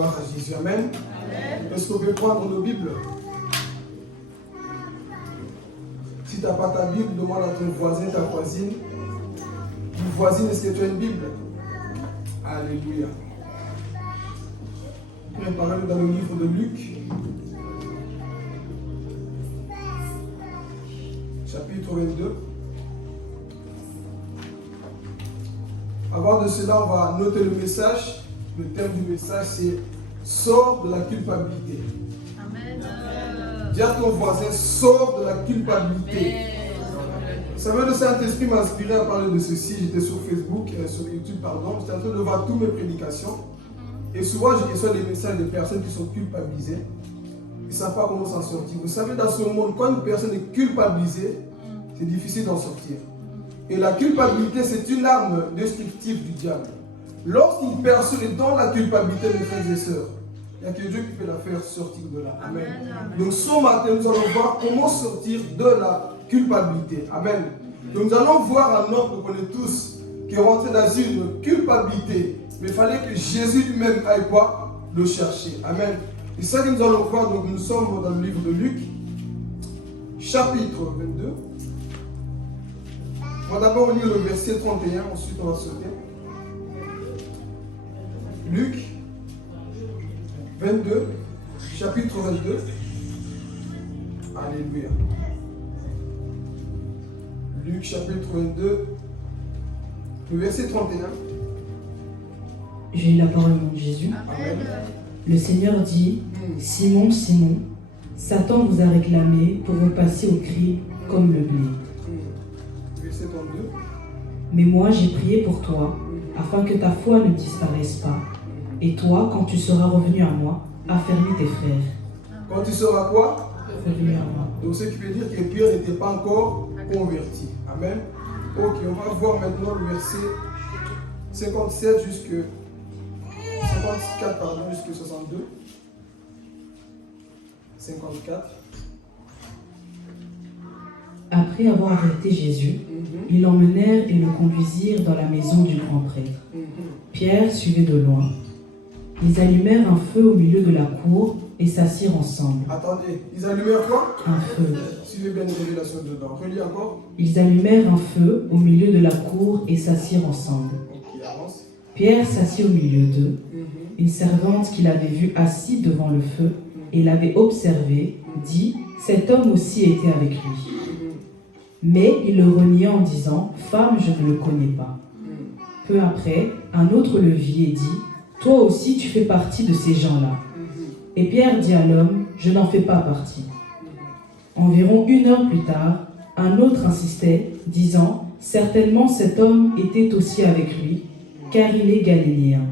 Gloire à Jésus, amen. Est-ce qu'on peut prendre nos Bibles? Si tu n'as pas ta Bible, demande à ton voisin, ta voisine. Dis, voisine, est-ce que tu as une Bible? Alléluia. On est parlé dans le livre de Luc, chapitre 22. Avant de cela, on va noter le message. Le thème du message, c'est « Sors de la culpabilité ». Dis à ton voisin, sors de la culpabilité. Vous savez, le Saint-Esprit m'a inspiré à parler de ceci. J'étais sur Facebook, sur YouTube, pardon. J'étais en train de voir toutes mes prédications. Et souvent, je reçois des messages de personnes qui sont culpabilisées. Ils ne savent pas comment s'en sortir. Vous savez, dans ce monde, quand une personne est culpabilisée, c'est difficile d'en sortir. Et la culpabilité, c'est une arme destructive du diable. Lorsqu'une personne est dans la culpabilité, mes frères et sœurs, il n'y a que Dieu qui peut la faire sortir de là. Amen. Donc ce matin, nous allons voir comment sortir de la culpabilité. Amen. Donc nous allons voir un homme que nous connaissons tous, qui est rentré dans une culpabilité. Mais il fallait que Jésus lui-même aille quoi? Le chercher. Amen. Et ça que nous allons voir, donc nous sommes dans le livre de Luc, chapitre 22. On va d'abord lire le verset 31, ensuite on va sauter. Luc 22, chapitre 22. Alléluia. Luc chapitre 22, le verset 31. J'ai la parole au nom de Jésus. Amen. Le Seigneur dit, Simon, Simon, Satan vous a réclamé pour vous passer au cri comme le blé. Verset 32. Mais moi j'ai prié pour toi, afin que ta foi ne disparaisse pas. Et toi, quand tu seras revenu à moi, affermis tes frères. Quand tu seras quoi? Revenu à moi. Donc ce qui veut dire que Pierre n'était pas encore converti. Amen. Ok, on va voir maintenant le verset 57 jusqu'à 54, pardon, jusqu'à 62. 54. Après avoir arrêté Jésus, ils l'emmenèrent et le conduisirent dans la maison du grand prêtre. Pierre suivait de loin. Ils allumèrent un feu au milieu de la cour et s'assirent ensemble. Attendez, ils allumèrent quoi? Un feu. Suivez bien les révélations dedans. Relis encore. Ils allumèrent un feu au milieu de la cour et s'assirent ensemble. Ok, avance. Pierre s'assit au milieu d'eux. Une servante qu'il avait vue assis devant le feu et l'avait observé, dit « Cet homme aussi était avec lui. » Mais il le reniait en disant « Femme, je ne le connais pas. » Peu après, un autre le vit et dit « Toi aussi tu fais partie de ces gens-là. » Et Pierre dit à l'homme « Je n'en fais pas partie. » Environ 1 heure plus tard, un autre insistait, disant « Certainement cet homme était aussi avec lui, car il est galiléen. »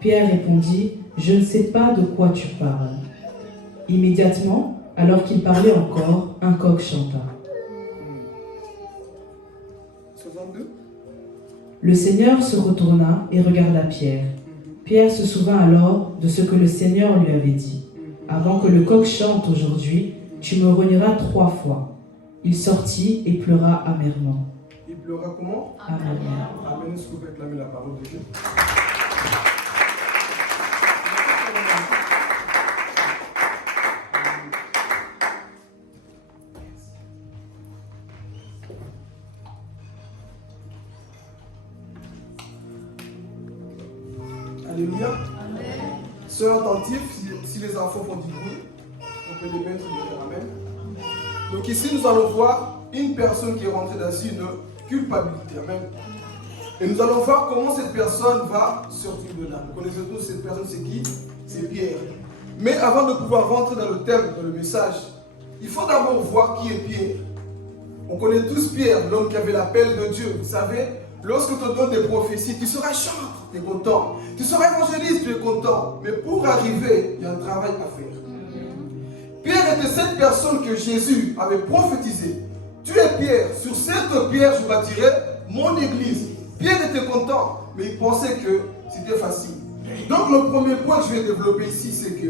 Pierre répondit « Je ne sais pas de quoi tu parles. » Immédiatement, alors qu'il parlait encore, un coq chanta. 62. Le Seigneur se retourna et regarda Pierre. Pierre se souvint alors de ce que le Seigneur lui avait dit. « Avant que le coq chante aujourd'hui, tu me renieras 3 fois. » Il sortit et pleura amèrement. Il pleura comment? Amèrement. Amen. Est-ce que vous pouvez acclamer la parole de Dieu? Alléluia. Soyez attentifs, si les enfants font du bruit, on peut les mettre derrière. Amen. Donc ici, nous allons voir une personne qui est rentrée dans une culpabilité. Amen. Et nous allons voir comment cette personne va sortir de là. Vous connaissez tous cette personne, c'est qui? C'est Pierre. Mais avant de pouvoir rentrer dans le thème, dans le message, il faut d'abord voir qui est Pierre. On connaît tous Pierre, l'homme qui avait l'appel de Dieu. Vous savez, lorsque tu donnes des prophéties, tu seras chanteur, tu es content. Tu seras évangéliste, tu es content. Mais pour arriver, il y a un travail à faire. Pierre était cette personne que Jésus avait prophétisé. Tu es Pierre, sur cette pierre je bâtirai mon église. Pierre était content, mais il pensait que c'était facile. Donc le premier point que je vais développer ici, c'est que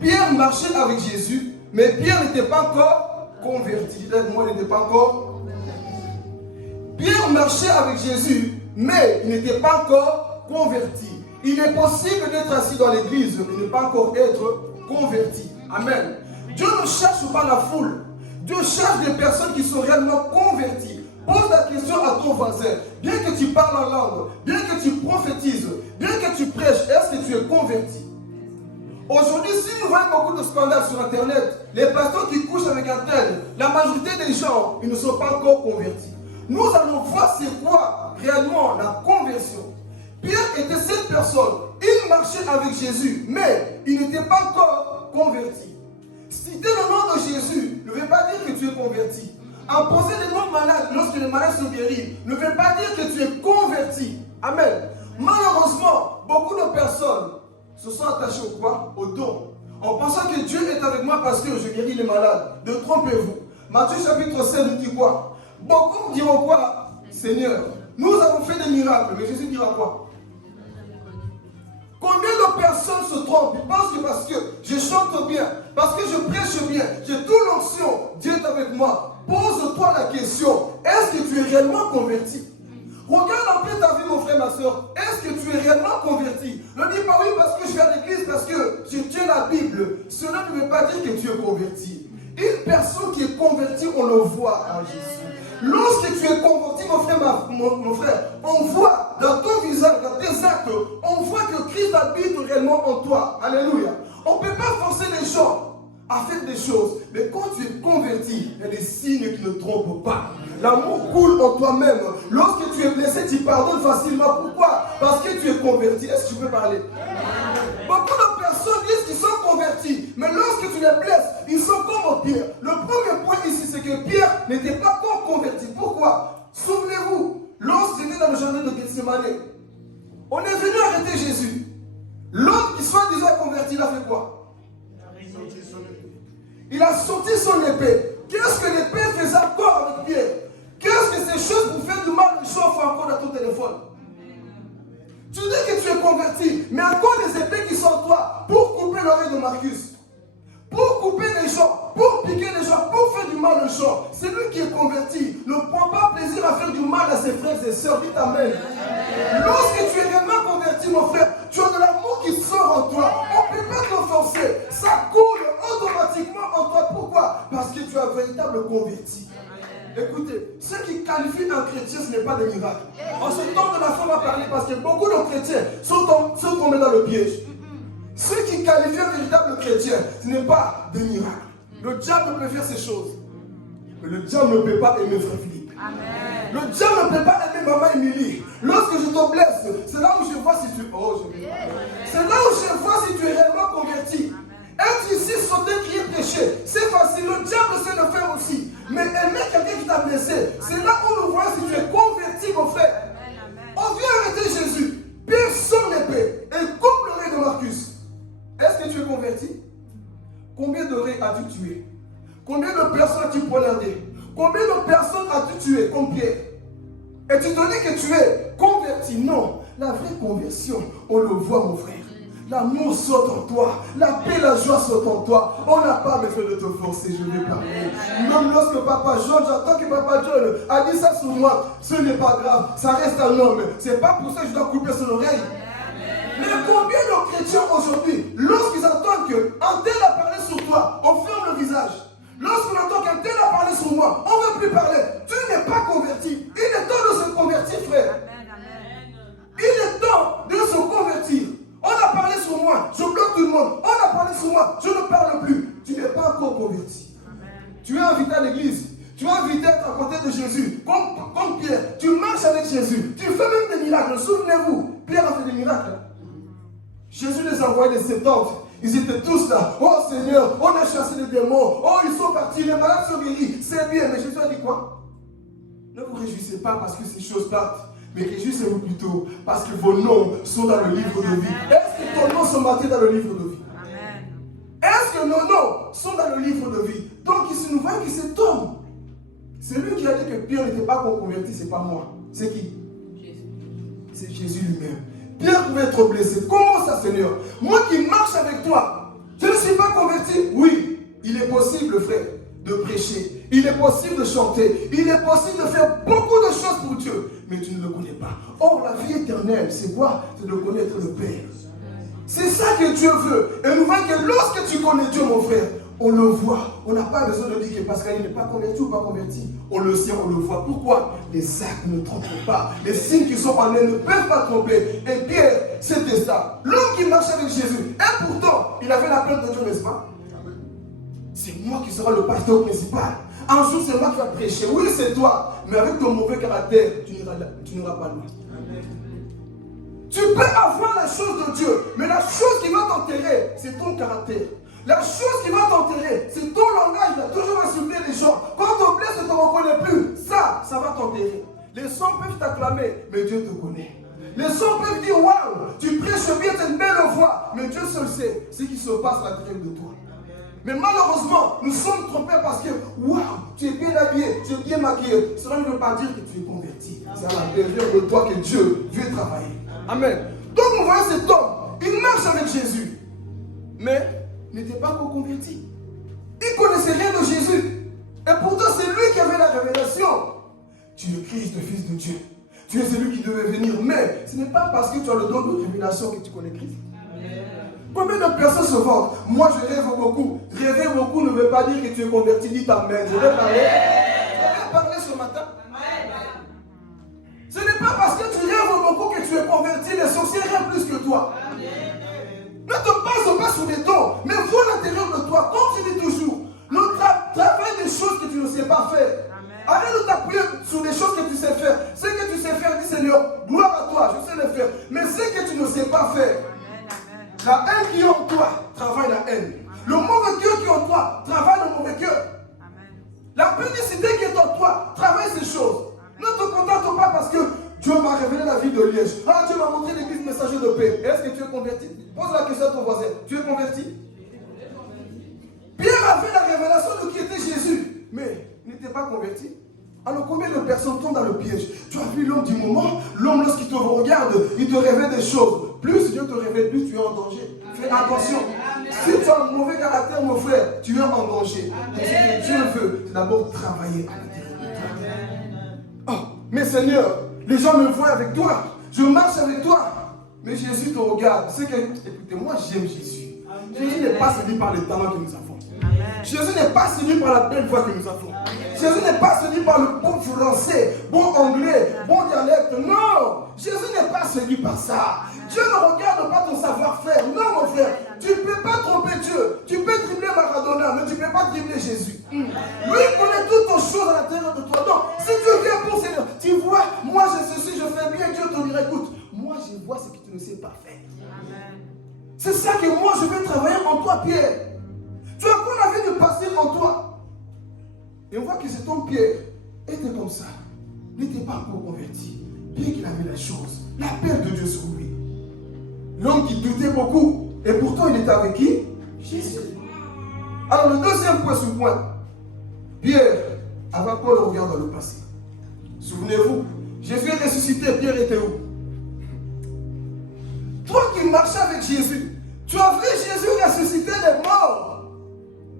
Pierre marchait avec Jésus, mais Pierre n'était pas encore converti. Moi, il n'était pas encore. Pierre marchait avec Jésus, mais il n'était pas encore converti. Il est possible d'être assis dans l'église et ne pas encore être converti. Amen. Dieu ne cherche pas la foule. Dieu cherche des personnes qui sont réellement converties. Pose la question à ton voisin. Bien que tu parles en langue, bien que tu prophétises, bien que tu prêches, est-ce que tu es converti? Aujourd'hui, si nous voyons beaucoup de scandales sur Internet, les pasteurs qui couchent avec un tel, la majorité des gens, ils ne sont pas encore convertis. Nous allons voir c'est quoi réellement la conversion. Pierre était cette personne. Il marchait avec Jésus, mais il n'était pas encore converti. Citer le nom de Jésus ne veut pas dire que tu es converti. Imposer les noms malades lorsque les malades sont guéris ne veut pas dire que tu es converti. Amen. Malheureusement, beaucoup de personnes se sont attachées au quoi? Au don. En pensant que Dieu est avec moi parce que je guéris les malades. Ne trompez-vous. Matthieu chapitre 7 nous dit quoi? Beaucoup me diront quoi? Seigneur, nous avons fait des miracles. Mais Jésus dira quoi? Combien de personnes se trompent? Ils pensent que parce que je chante bien, parce que je prêche bien, j'ai toute l'onction, Dieu est avec moi. Pose-toi la question, est-ce que tu es réellement converti? Regarde un peu ta vie, mon frère, ma soeur. Est-ce que tu es réellement converti? Ne dis pas oui parce que je vais à l'église, parce que je tiens la Bible. Cela ne veut pas dire que tu es converti. Une personne qui est convertie, on le voit à Jésus. Lorsque tu es converti, mon frère, on voit dans ton visage, dans tes actes, on voit que Christ habite réellement en toi. Alléluia. On ne peut pas forcer les gens à faire des choses. Mais quand tu es converti, il y a des signes qui ne trompent pas. L'amour coule en toi-même. Lorsque tu es blessé, tu pardonnes facilement. Pourquoi? Parce que tu es converti. Est-ce que tu peux parler? Beaucoup de personnes disent qu'ils sont convertis. Mais lorsque tu les blesses, ils sont comme Pierre. Le premier point ici, c'est que Pierre n'était pas encore converti. Pourquoi? Souvenez-vous, lorsqu'il était dans le jardin de Gethsemane, on est venu arrêter Jésus. L'homme qui soit déjà converti, il a fait quoi? Il a sorti son épée. Qu'est-ce que l'épée faisait encore avec Pierre? Qu'est-ce que ces choses pour faire du mal le chauffe encore dans ton téléphone? Tu dis que tu es converti, mais encore des épées qui sont en toi pour couper l'oreille de Marcus, pour couper les gens, pour piquer les gens, pour faire du mal aux gens. C'est lui qui est converti. Ne prends pas plaisir à faire du mal à ses frères et sœurs. Dites Amen. Lorsque tu es réellement converti, mon frère, tu as de l'amour qui sort en toi. On ne peut pas te forcer. Ça coule automatiquement en toi. Pourquoi? Parce que tu es un véritable converti. Écoutez, ce qui qualifie un chrétien, ce n'est pas des miracles. En ce temps de la fin, on va parler parce que beaucoup de chrétiens sont tombés dans le piège. Ce qui qualifie un véritable chrétien, ce n'est pas des miracles. Le diable peut faire ces choses. Mais le diable ne peut pas aimer frère Philippe. Amen. Le diable ne peut pas aimer maman Émilie. Lorsque je te blesse, c'est là où je vois si tu... C'est là où je vois si tu es réellement converti. Être ici, sauter, crier, prêcher, c'est facile. Le diable sait le faire aussi. Mais aimer quelqu'un qui t'a blessé, c'est là où nous voyons si tu es converti, mon frère. On vient arrêter Jésus. Pierre son épée et coupe l'oreille de Marcus. Est-ce que tu es converti? Combien d'oreilles as-tu tué? Combien de personnes as-tu poignardé? Combien de personnes as-tu tué comme Pierre? Et tu te dis que tu es converti? Non. La vraie conversion, on le voit, mon frère. L'amour saute en toi, la paix, la joie saute en toi. On n'a pas besoin de te forcer, je vais parler. Même lorsque Papa John, j'entends que Papa John a dit ça sur moi, ce n'est pas grave, ça reste un homme. C'est pas pour ça que je dois couper son oreille. Mais combien de chrétiens aujourd'hui, lorsqu'ils entendent qu'un tel a parlé sur toi, on ferme le visage. Lorsqu'on entend qu'un tel a parlé sur moi, on ne veut plus parler. Tu n'es pas converti. Il est temps de se convertir, frère. Il est temps de se convertir. On a parlé sur moi, je bloque tout le monde. On a parlé sur moi, je ne parle plus. Tu n'es pas encore converti. Amen. Tu es invité à l'église. Tu es invité à être à côté de Jésus. Comme Pierre, tu marches avec Jésus. Tu fais même des miracles. Souvenez-vous, Pierre a fait des miracles. Jésus les a envoyés les 70. Ils étaient tous là. Oh Seigneur, on a chassé les démons. Oh, ils sont partis, les malades sont guéris. C'est bien. Mais Jésus a dit quoi? Ne vous réjouissez pas parce que ces choses partent. Mais réjouissez-vous plutôt parce que vos noms sont dans le livre de vie. Est-ce que ton nom sont marqués dans le livre de vie? Amen. Est-ce que nos noms sont dans le livre de vie? Donc ici nous voyons que cet homme, c'est lui qui a dit que Pierre n'était pas converti, c'est pas moi. C'est qui? Jésus. C'est Jésus lui-même. Pierre pouvait être blessé. Comment ça, Seigneur? Moi qui marche avec toi, je ne suis pas converti? Oui, il est possible, frère, de prêcher. Il est possible de chanter. Il est possible de faire beaucoup de choses pour Dieu. Mais tu ne le connais pas. Or, la vie éternelle, c'est quoi? C'est de connaître le Père. C'est ça que Dieu veut. Et nous voyons que lorsque tu connais Dieu, mon frère, on le voit. On n'a pas besoin de dire que Pascal n'est pas converti ou pas converti. On le sait, on le voit. Pourquoi? Les actes ne trompent pas. Les signes qui sont en elle ne peuvent pas tromper. Et Pierre, c'était ça. L'homme qui marchait avec Jésus. Et pourtant, il avait la plainte de Dieu, n'est-ce pas? C'est moi qui serai le pasteur principal. Un jour, c'est moi qui vais prêcher. Oui, c'est toi. Mais avec ton mauvais caractère, tu n'iras pas loin. Tu peux avoir la chose de Dieu, mais la chose qui va t'enterrer, c'est ton caractère. La chose qui va t'enterrer, c'est ton langage. Tu as toujours insulté les gens. Quand on blesse, tu ne te reconnais plus. Ça va t'enterrer. Les gens peuvent t'acclamer, mais Dieu te connaît. Les gens peuvent dire, waouh, tu prêches bien, tu as une belle voix. Mais Dieu seul sait ce qui se passe à l'intérieur de toi. Mais malheureusement, nous sommes trompés parce que, waouh, tu es bien habillé, tu es bien maquillé. Cela ne veut pas dire que tu es converti. C'est à l'intérieur de toi que Dieu veut travailler. Amen. Donc, vous voyez cet homme, il marche avec Jésus, mais n'était pas encore converti. Il ne connaissait rien de Jésus. Et pourtant, c'est lui qui avait la révélation. Tu es le Christ, le Fils de Dieu. Tu es celui qui devait venir. Mais ce n'est pas parce que tu as le don de révélation que tu connais Christ. Combien de personnes se vantent? Moi, je rêve beaucoup. Rêver beaucoup ne veut pas dire que tu es converti. Dis Amen. Je vais parler ce matin. Ce n'est pas parce que tu rêves beaucoup que tu es converti. Les sorciers rêvent plus que toi. Ne te base pas sur les dons, mais vois l'intérieur de toi. Comme je dis toujours, travaille des choses que tu ne sais pas faire. Arrête de t'appuyer sur des choses que tu sais faire. Ce que tu sais faire, dis Seigneur, gloire à toi, je sais le faire. Mais ce que tu ne sais pas faire, la haine qui est en toi, travaille la haine. Le mauvais cœur qui est en toi, travaille le mauvais cœur. La publicité qui est en toi, travaille ces choses. Ne te contente pas parce que Dieu m'a révélé la vie de Liège. Ah, Dieu m'a montré l'église messager de paix. Est-ce que tu es converti? Pose la question à ton voisin. Tu es converti? Pierre avait la révélation de qui était Jésus, mais il n'était pas converti. Alors combien de personnes tombent dans le piège? Tu as vu l'homme du moment, l'homme lorsqu'il te regarde, il te révèle des choses. Plus Dieu te révèle, plus tu es en danger. Fais attention. Si tu as un mauvais caractère, mon frère, tu es en danger. Et ce que Dieu veut, c'est d'abord travailler à l'intérieur de toi. Oh, mais Seigneur, les gens me voient avec toi, je marche avec toi. Mais Jésus te regarde. C'est que, écoutez, moi j'aime Jésus. Jésus n'est pas séduit par les talents que nous avons. Jésus n'est pas séduit par la belle voix que nous avons. Jésus n'est pas séduit par le bon français, bon anglais, bon dialecte. Non, Jésus n'est pas séduit par ça. Dieu ne regarde pas ton savoir-faire. Non, mon frère, tu ne peux pas tromper Dieu. Tu peux dribbler Maradona, mais tu ne peux pas dribbler Jésus. Lui, il connaît toutes les choses à l'intérieur de toi. Donc, si Dieu vient pour Seigneur, tu vois, moi je ceci, je fais bien, Dieu te dira, écoute, moi je vois ce que tu ne sais pas faire. C'est ça que moi je veux travailler en toi, Pierre. Tu as encore la vie de passer en toi. Et on voit que cet homme Pierre était comme ça. Il n'était pas encore converti. Bien qu'il avait la chose, l'appel de Dieu sur lui. L'homme qui doutait beaucoup. Et pourtant il était avec qui? Jésus. Alors le deuxième point sur point. Pierre avait encore le regard dans le passé. Souvenez-vous, Jésus est ressuscité, Pierre était où? Toi qui marchais avec Jésus, tu as vu Jésus ressusciter des morts.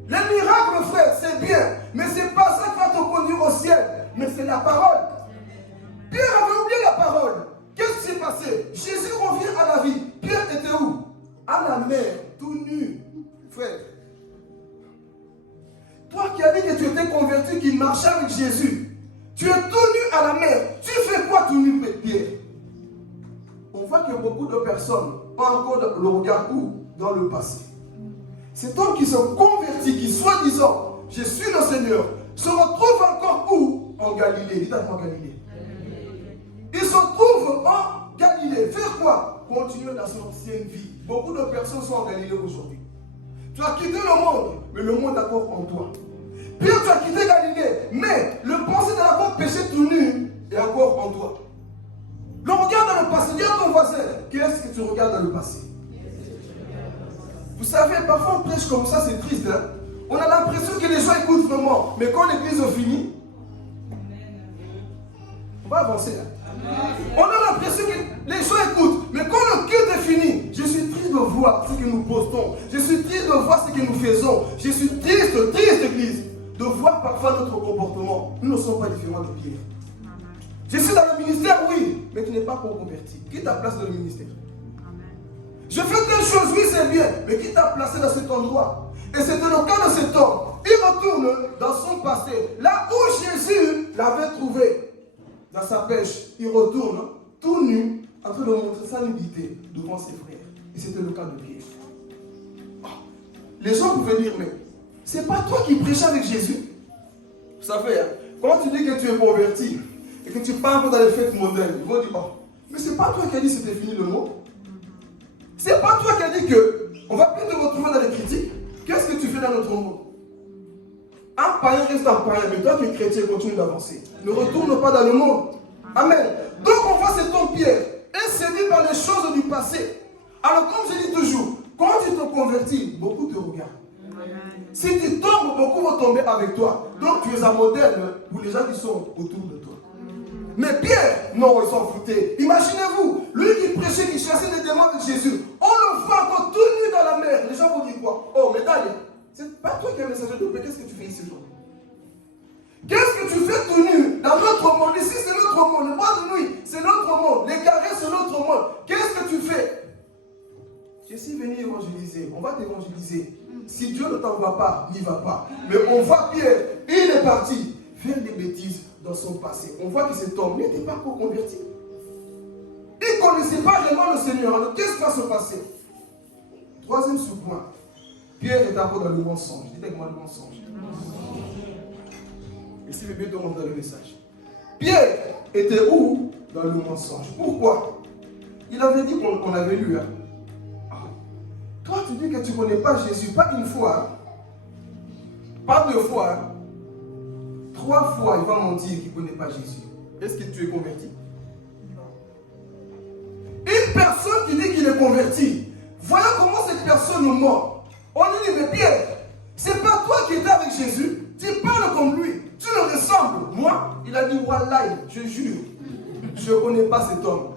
Les miracles, frère, c'est bien, mais ce n'est pas ça qui va te conduire au ciel, mais c'est la parole. Pierre avait oublié la parole. Qu'est-ce qui s'est passé? Jésus revient à la vie. Pierre était où? À la mer, tout nu. Frère, toi qui as dit que tu étais converti, qui marchait avec Jésus, tu es tout nu à la mer. Tu fais quoi tout nu, Pierre? On voit que beaucoup de personnes ont encore le regard où? Dans le passé. Cet homme qui se convertit, qui soi-disant, je suis le Seigneur, se retrouve encore où? En Galilée. Dites-moi Galilée. Il se trouve en Galilée. Faire quoi? Continuer dans son ancienne vie. Beaucoup de personnes sont en Galilée aujourd'hui. Tu as quitté le monde, mais le monde est encore en toi. Pierre, tu as quitté Galilée, mais le pensée d'avoir péché tout nu est encore en toi. Le regard dans le passé, dis à ton voisin, qu'est-ce que tu regardes dans le passé? Vous savez, parfois on prêche comme ça, c'est triste. Hein? On a l'impression que les gens écoutent vraiment, mais quand l'église finit, on va avancer. Hein? On a l'impression que les gens écoutent, mais quand le culte est fini, je suis triste de voir ce que nous postons. Je suis triste de voir ce que nous faisons. Je suis triste, église, de voir parfois notre comportement. Nous ne sommes pas différents de Pierre. Je suis dans le ministère, oui, mais tu n'es pas converti. Qui t'a placé dans le ministère? Je fais telle chose, oui, c'est bien, mais qui t'a placé dans cet endroit? Et c'était le cas de cet homme. Il retourne dans son passé, là où Jésus l'avait trouvé, dans sa pêche. Il retourne tout nu, en train de montrer sa nudité devant ses frères. Et c'était le cas de Pierre. Les gens pouvaient dire, mais c'est pas toi qui prêchais avec Jésus? Vous savez, quand tu dis que tu es converti et que tu parles dans les fêtes modernes, ils vont dire, oh, mais c'est pas toi qui as dit que c'était fini le mot? C'est pas toi qui as dit que on va plus te retrouver dans les critiques. Qu'est-ce que tu fais dans notre monde? Un païen reste un païen, mais toi qui es chrétien, continue d'avancer. Ne retourne pas dans le monde. Amen. Donc on voit cet homme Pierre est séduit par les choses du passé. Alors comme je dis toujours, quand tu te convertis, beaucoup te regardent. Si tu tombes, beaucoup vont tomber avec toi. Donc tu es un modèle pour les gens qui sont autour de toi. Mais Pierre, non, ils s'en foutaient. Imaginez-vous, lui qui prêchait, qui chassait les démons avec Jésus, on le voit encore tout nu dans la mer. Les gens vont dire quoi? Oh, mais Daniel, c'est pas toi qui es un messager de paix, qu'est-ce que tu fais ici aujourd'hui? Qu'est-ce que tu fais tout nu dans notre monde? Ici c'est notre monde, le bois de nuit c'est notre monde, les carrés c'est notre monde. Qu'est-ce que tu fais? Je suis venu évangéliser, on va t'évangéliser. Si Dieu ne t'envoie pas, n'y va pas. Mais on voit Pierre, il est parti faire des bêtises dans son passé. On voit que cet homme n'était pas encore converti. Il ne connaissait pas vraiment le Seigneur. Alors qu'est-ce qui va se passer? Troisième sous-point. Pierre est encore dans le mensonge. Dites avec moi le mensonge. Et si le bien demande dans le message. Pierre était où? Dans le mensonge. Pourquoi? Il avait dit qu'on avait lu. Hein. Toi, tu dis que tu ne connais pas Jésus, pas une fois, hein. Pas deux fois, hein. 3 fois, il va mentir qu'il ne connaît pas Jésus. Est-ce que tu es converti? Une personne qui dit qu'il est converti, voilà comment cette personne ment. On lui dit, mais Pierre, c'est pas toi qui étais avec Jésus, tu parles comme lui, tu le ressembles. Moi, il a dit, Wallahi, je jure, je ne connais pas cet homme.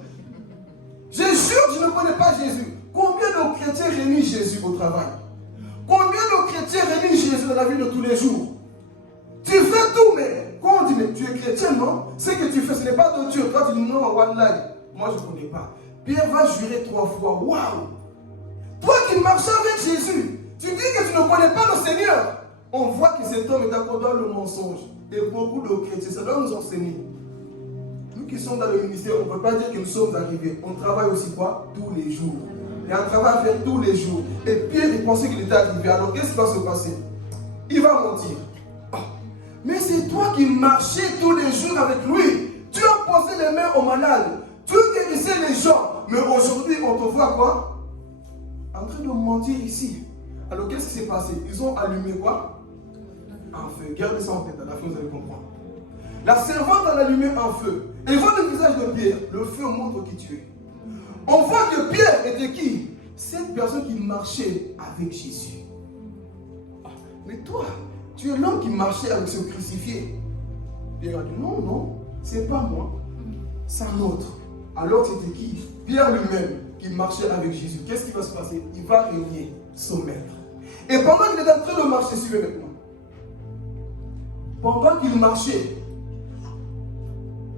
Je jure, je ne connais pas Jésus. Combien de chrétiens réunissent Jésus au travail? Combien de chrétiens réunissent Jésus dans la vie de tous les jours? Tu fais tout, mais quand on dit, mais tu es chrétien, non? Ce que tu fais, ce n'est pas de Dieu. Toi, tu dis, non, Wallahi, moi je ne connais pas. Pierre va jurer 3 fois. Waouh! Toi qui marches avec Jésus, tu dis que tu ne connais pas le Seigneur. On voit que cet homme est encore dans le mensonge. Et beaucoup de chrétiens, ça doit nous enseigner. Nous qui sommes dans le ministère, on ne peut pas dire que nous sommes arrivés. On travaille aussi quoi? Tous les jours. Il y a un travail à faire tous les jours. Et Pierre, il pensait qu'il était arrivé. Alors qu'est-ce qui va se passer? Il va mentir. Oh. Mais c'est toi qui marchais tous les jours avec lui. Tu as posé les mains aux malades. Tu guérissais les gens. Mais aujourd'hui, on te voit quoi? En train de mentir ici. Alors qu'est-ce qui s'est passé? Ils ont allumé quoi? Un feu. Gardez ça en tête. À la fin, vous allez comprendre. La servante a allumé un feu. Et voit le visage de Pierre. Le feu montre qui tu es. On voit que Pierre était qui? Cette personne qui marchait avec Jésus. Mais toi, tu es l'homme qui marchait avec ce crucifié. Pierre a dit, non, non, c'est pas moi. C'est un autre. Alors c'était qui? Pierre lui-même qui marchait avec Jésus. Qu'est-ce qui va se passer? Il va régner son maître. Et pendant qu'il est en train de marcher, suivez avec moi. Pendant qu'il marchait,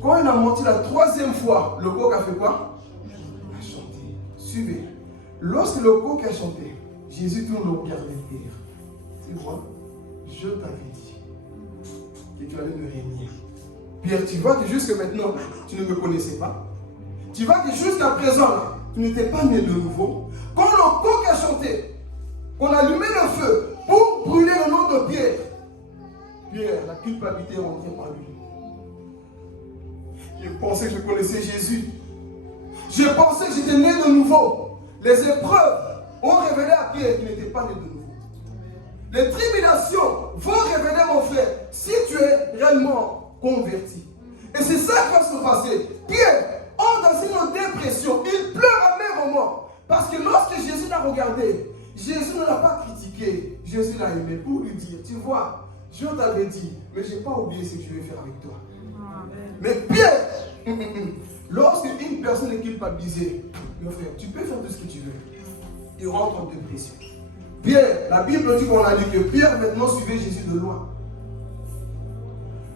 quand il a menti la 3e fois, le coq a fait quoi? Il a chanté. Suivez. Lorsque le coq a chanté, Jésus tourne le regard vers Pierre. Tu vois, je t'avais dit que tu allais me régner. Pierre, tu vois que jusque maintenant, tu ne me connaissais pas. Tu vois que jusqu'à présent, là, tu n'étais pas né de nouveau. Quand le coq a chanté, qu'on a allumé le feu pour brûler le nom de Pierre, Pierre, la culpabilité est rentrée par lui. Je pensais que je connaissais Jésus. Je pensais que j'étais né de nouveau. Les épreuves ont révélé à Pierre qu'il n'était pas né de nouveau. Les tribulations vont révéler, mon frère, si tu es réellement converti. Et c'est ça qui va se passer. Pierre entre dans une dépression. Il pleure à même moment. Parce que lorsque Jésus l'a regardé, Jésus ne l'a pas critiqué. Jésus l'a aimé pour lui dire, tu vois, je t'avais dit, mais je n'ai pas oublié ce que je vais faire avec toi. Mais Pierre, lorsque une personne est culpabilisée, mon frère, tu peux faire tout ce que tu veux. Il rentre en dépression. Pierre, la Bible dit qu'on a dit que Pierre maintenant suivait Jésus de loin.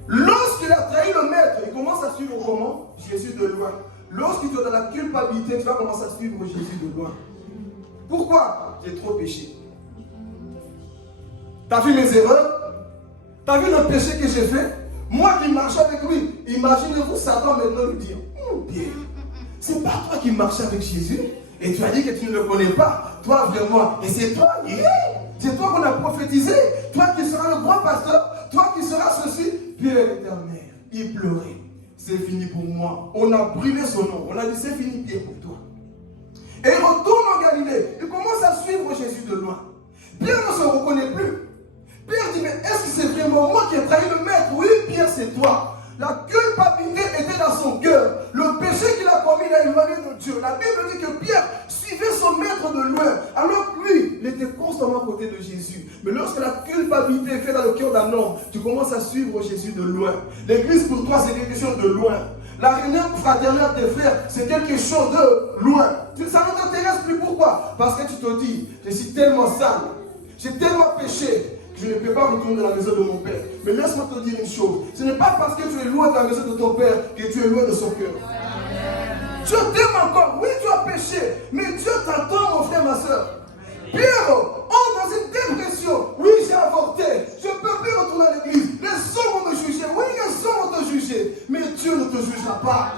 Lorsque Lorsqu'il a trahi le maître, il commence à suivre comment? Jésus de loin. Lorsqu'il te donne la culpabilité, tu vas commencer à suivre Jésus de loin. Pourquoi? J'ai trop péché. Tu as vu mes erreurs? Tu as vu le péché que j'ai fait? Moi qui marchais avec lui. Imaginez-vous Satan maintenant lui dire, Pierre, c'est pas toi qui marchais avec Jésus et tu as dit que tu ne le connais pas. Toi vraiment. Et c'est toi, c'est toi qu'on a prophétisé. Toi qui seras le grand pasteur. Toi qui seras ceci. Pierre était amer. Il pleurait. C'est fini pour moi. On a brûlé son nom. On a dit c'est fini Pierre pour toi. Et il retourne en Galilée. Il commence à suivre Jésus de loin. Pierre ne se reconnaît plus. Pierre dit, mais est-ce que c'est vraiment moi qui ai trahi le maître? Oui, Pierre, c'est toi. La culpabilité était dans son cœur. Le péché qu'il a commis, il a éloigné de Dieu. La Bible dit que Pierre suivait son maître de loin. Alors que lui, il était constamment à côté de Jésus. Mais lorsque la culpabilité est faite dans le cœur d'un homme, tu commences à suivre Jésus de loin. L'église pour toi, c'est quelque chose de loin. La réunion fraternelle des frères, c'est quelque chose de loin. Ça ne t'intéresse plus. Pourquoi? Parce que tu te dis, je suis tellement sale, j'ai tellement péché, je ne peux pas retourner dans la maison de mon père. Mais laisse-moi te dire une chose. Ce n'est pas parce que tu es loin de la maison de ton père que tu es loin de son cœur. Dieu t'aime encore. Oui, tu as péché. Mais Dieu t'attend, mon frère, ma soeur. Pierre, on dans une dépression. Oui, j'ai avorté. Je ne peux plus retourner à l'église. Les hommes vont me juger. Oui, les hommes vont te juger. Mais Dieu ne te jugera pas.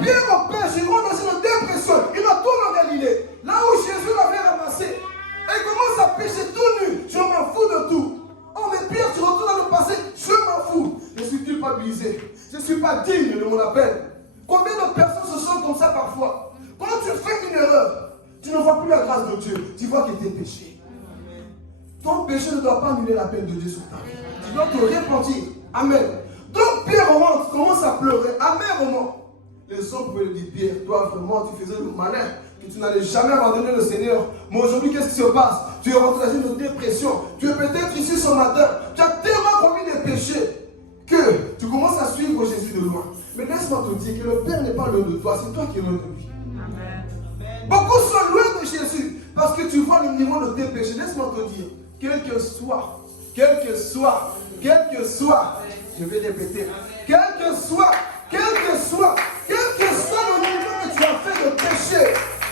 Pierre, au père, il rentre dans une dépression. Il retourne en Galilée. Là où Jésus l'avait ramassé. Et il commence à pécher tout nu. Je m'en fous de tout. Oh mais Pierre, tu retournes dans le passé, je m'en fous. Je suis culpabilisé. Je ne suis pas digne de mon appel. Combien de personnes se sentent comme ça parfois? Quand tu fais une erreur, tu ne vois plus la grâce de Dieu. Tu vois que tes péchés. Ton péché ne doit pas annuler l'appel de Dieu sur ta vie. Tu dois te repentir. Amen. Donc Pierre rentre, commence à pleurer amèrement. Les hommes pouvaient lui dire, Pierre, toi vraiment tu faisais le malin. Que tu n'allais jamais abandonner le Seigneur. Mais aujourd'hui, qu'est-ce qui se passe? Tu es rentré dans une dépression. Tu es peut-être ici ce matin. Tu as tellement commis des péchés que tu commences à suivre Jésus de loin. Mais laisse-moi te dire que le Père n'est pas loin de toi. C'est toi qui es loin de lui. Amen. Beaucoup sont loin de Jésus parce que tu vois le niveau de tes péchés. Laisse-moi te dire, quel que soit, je vais répéter, quel que soit le niveau que tu as fait de péché,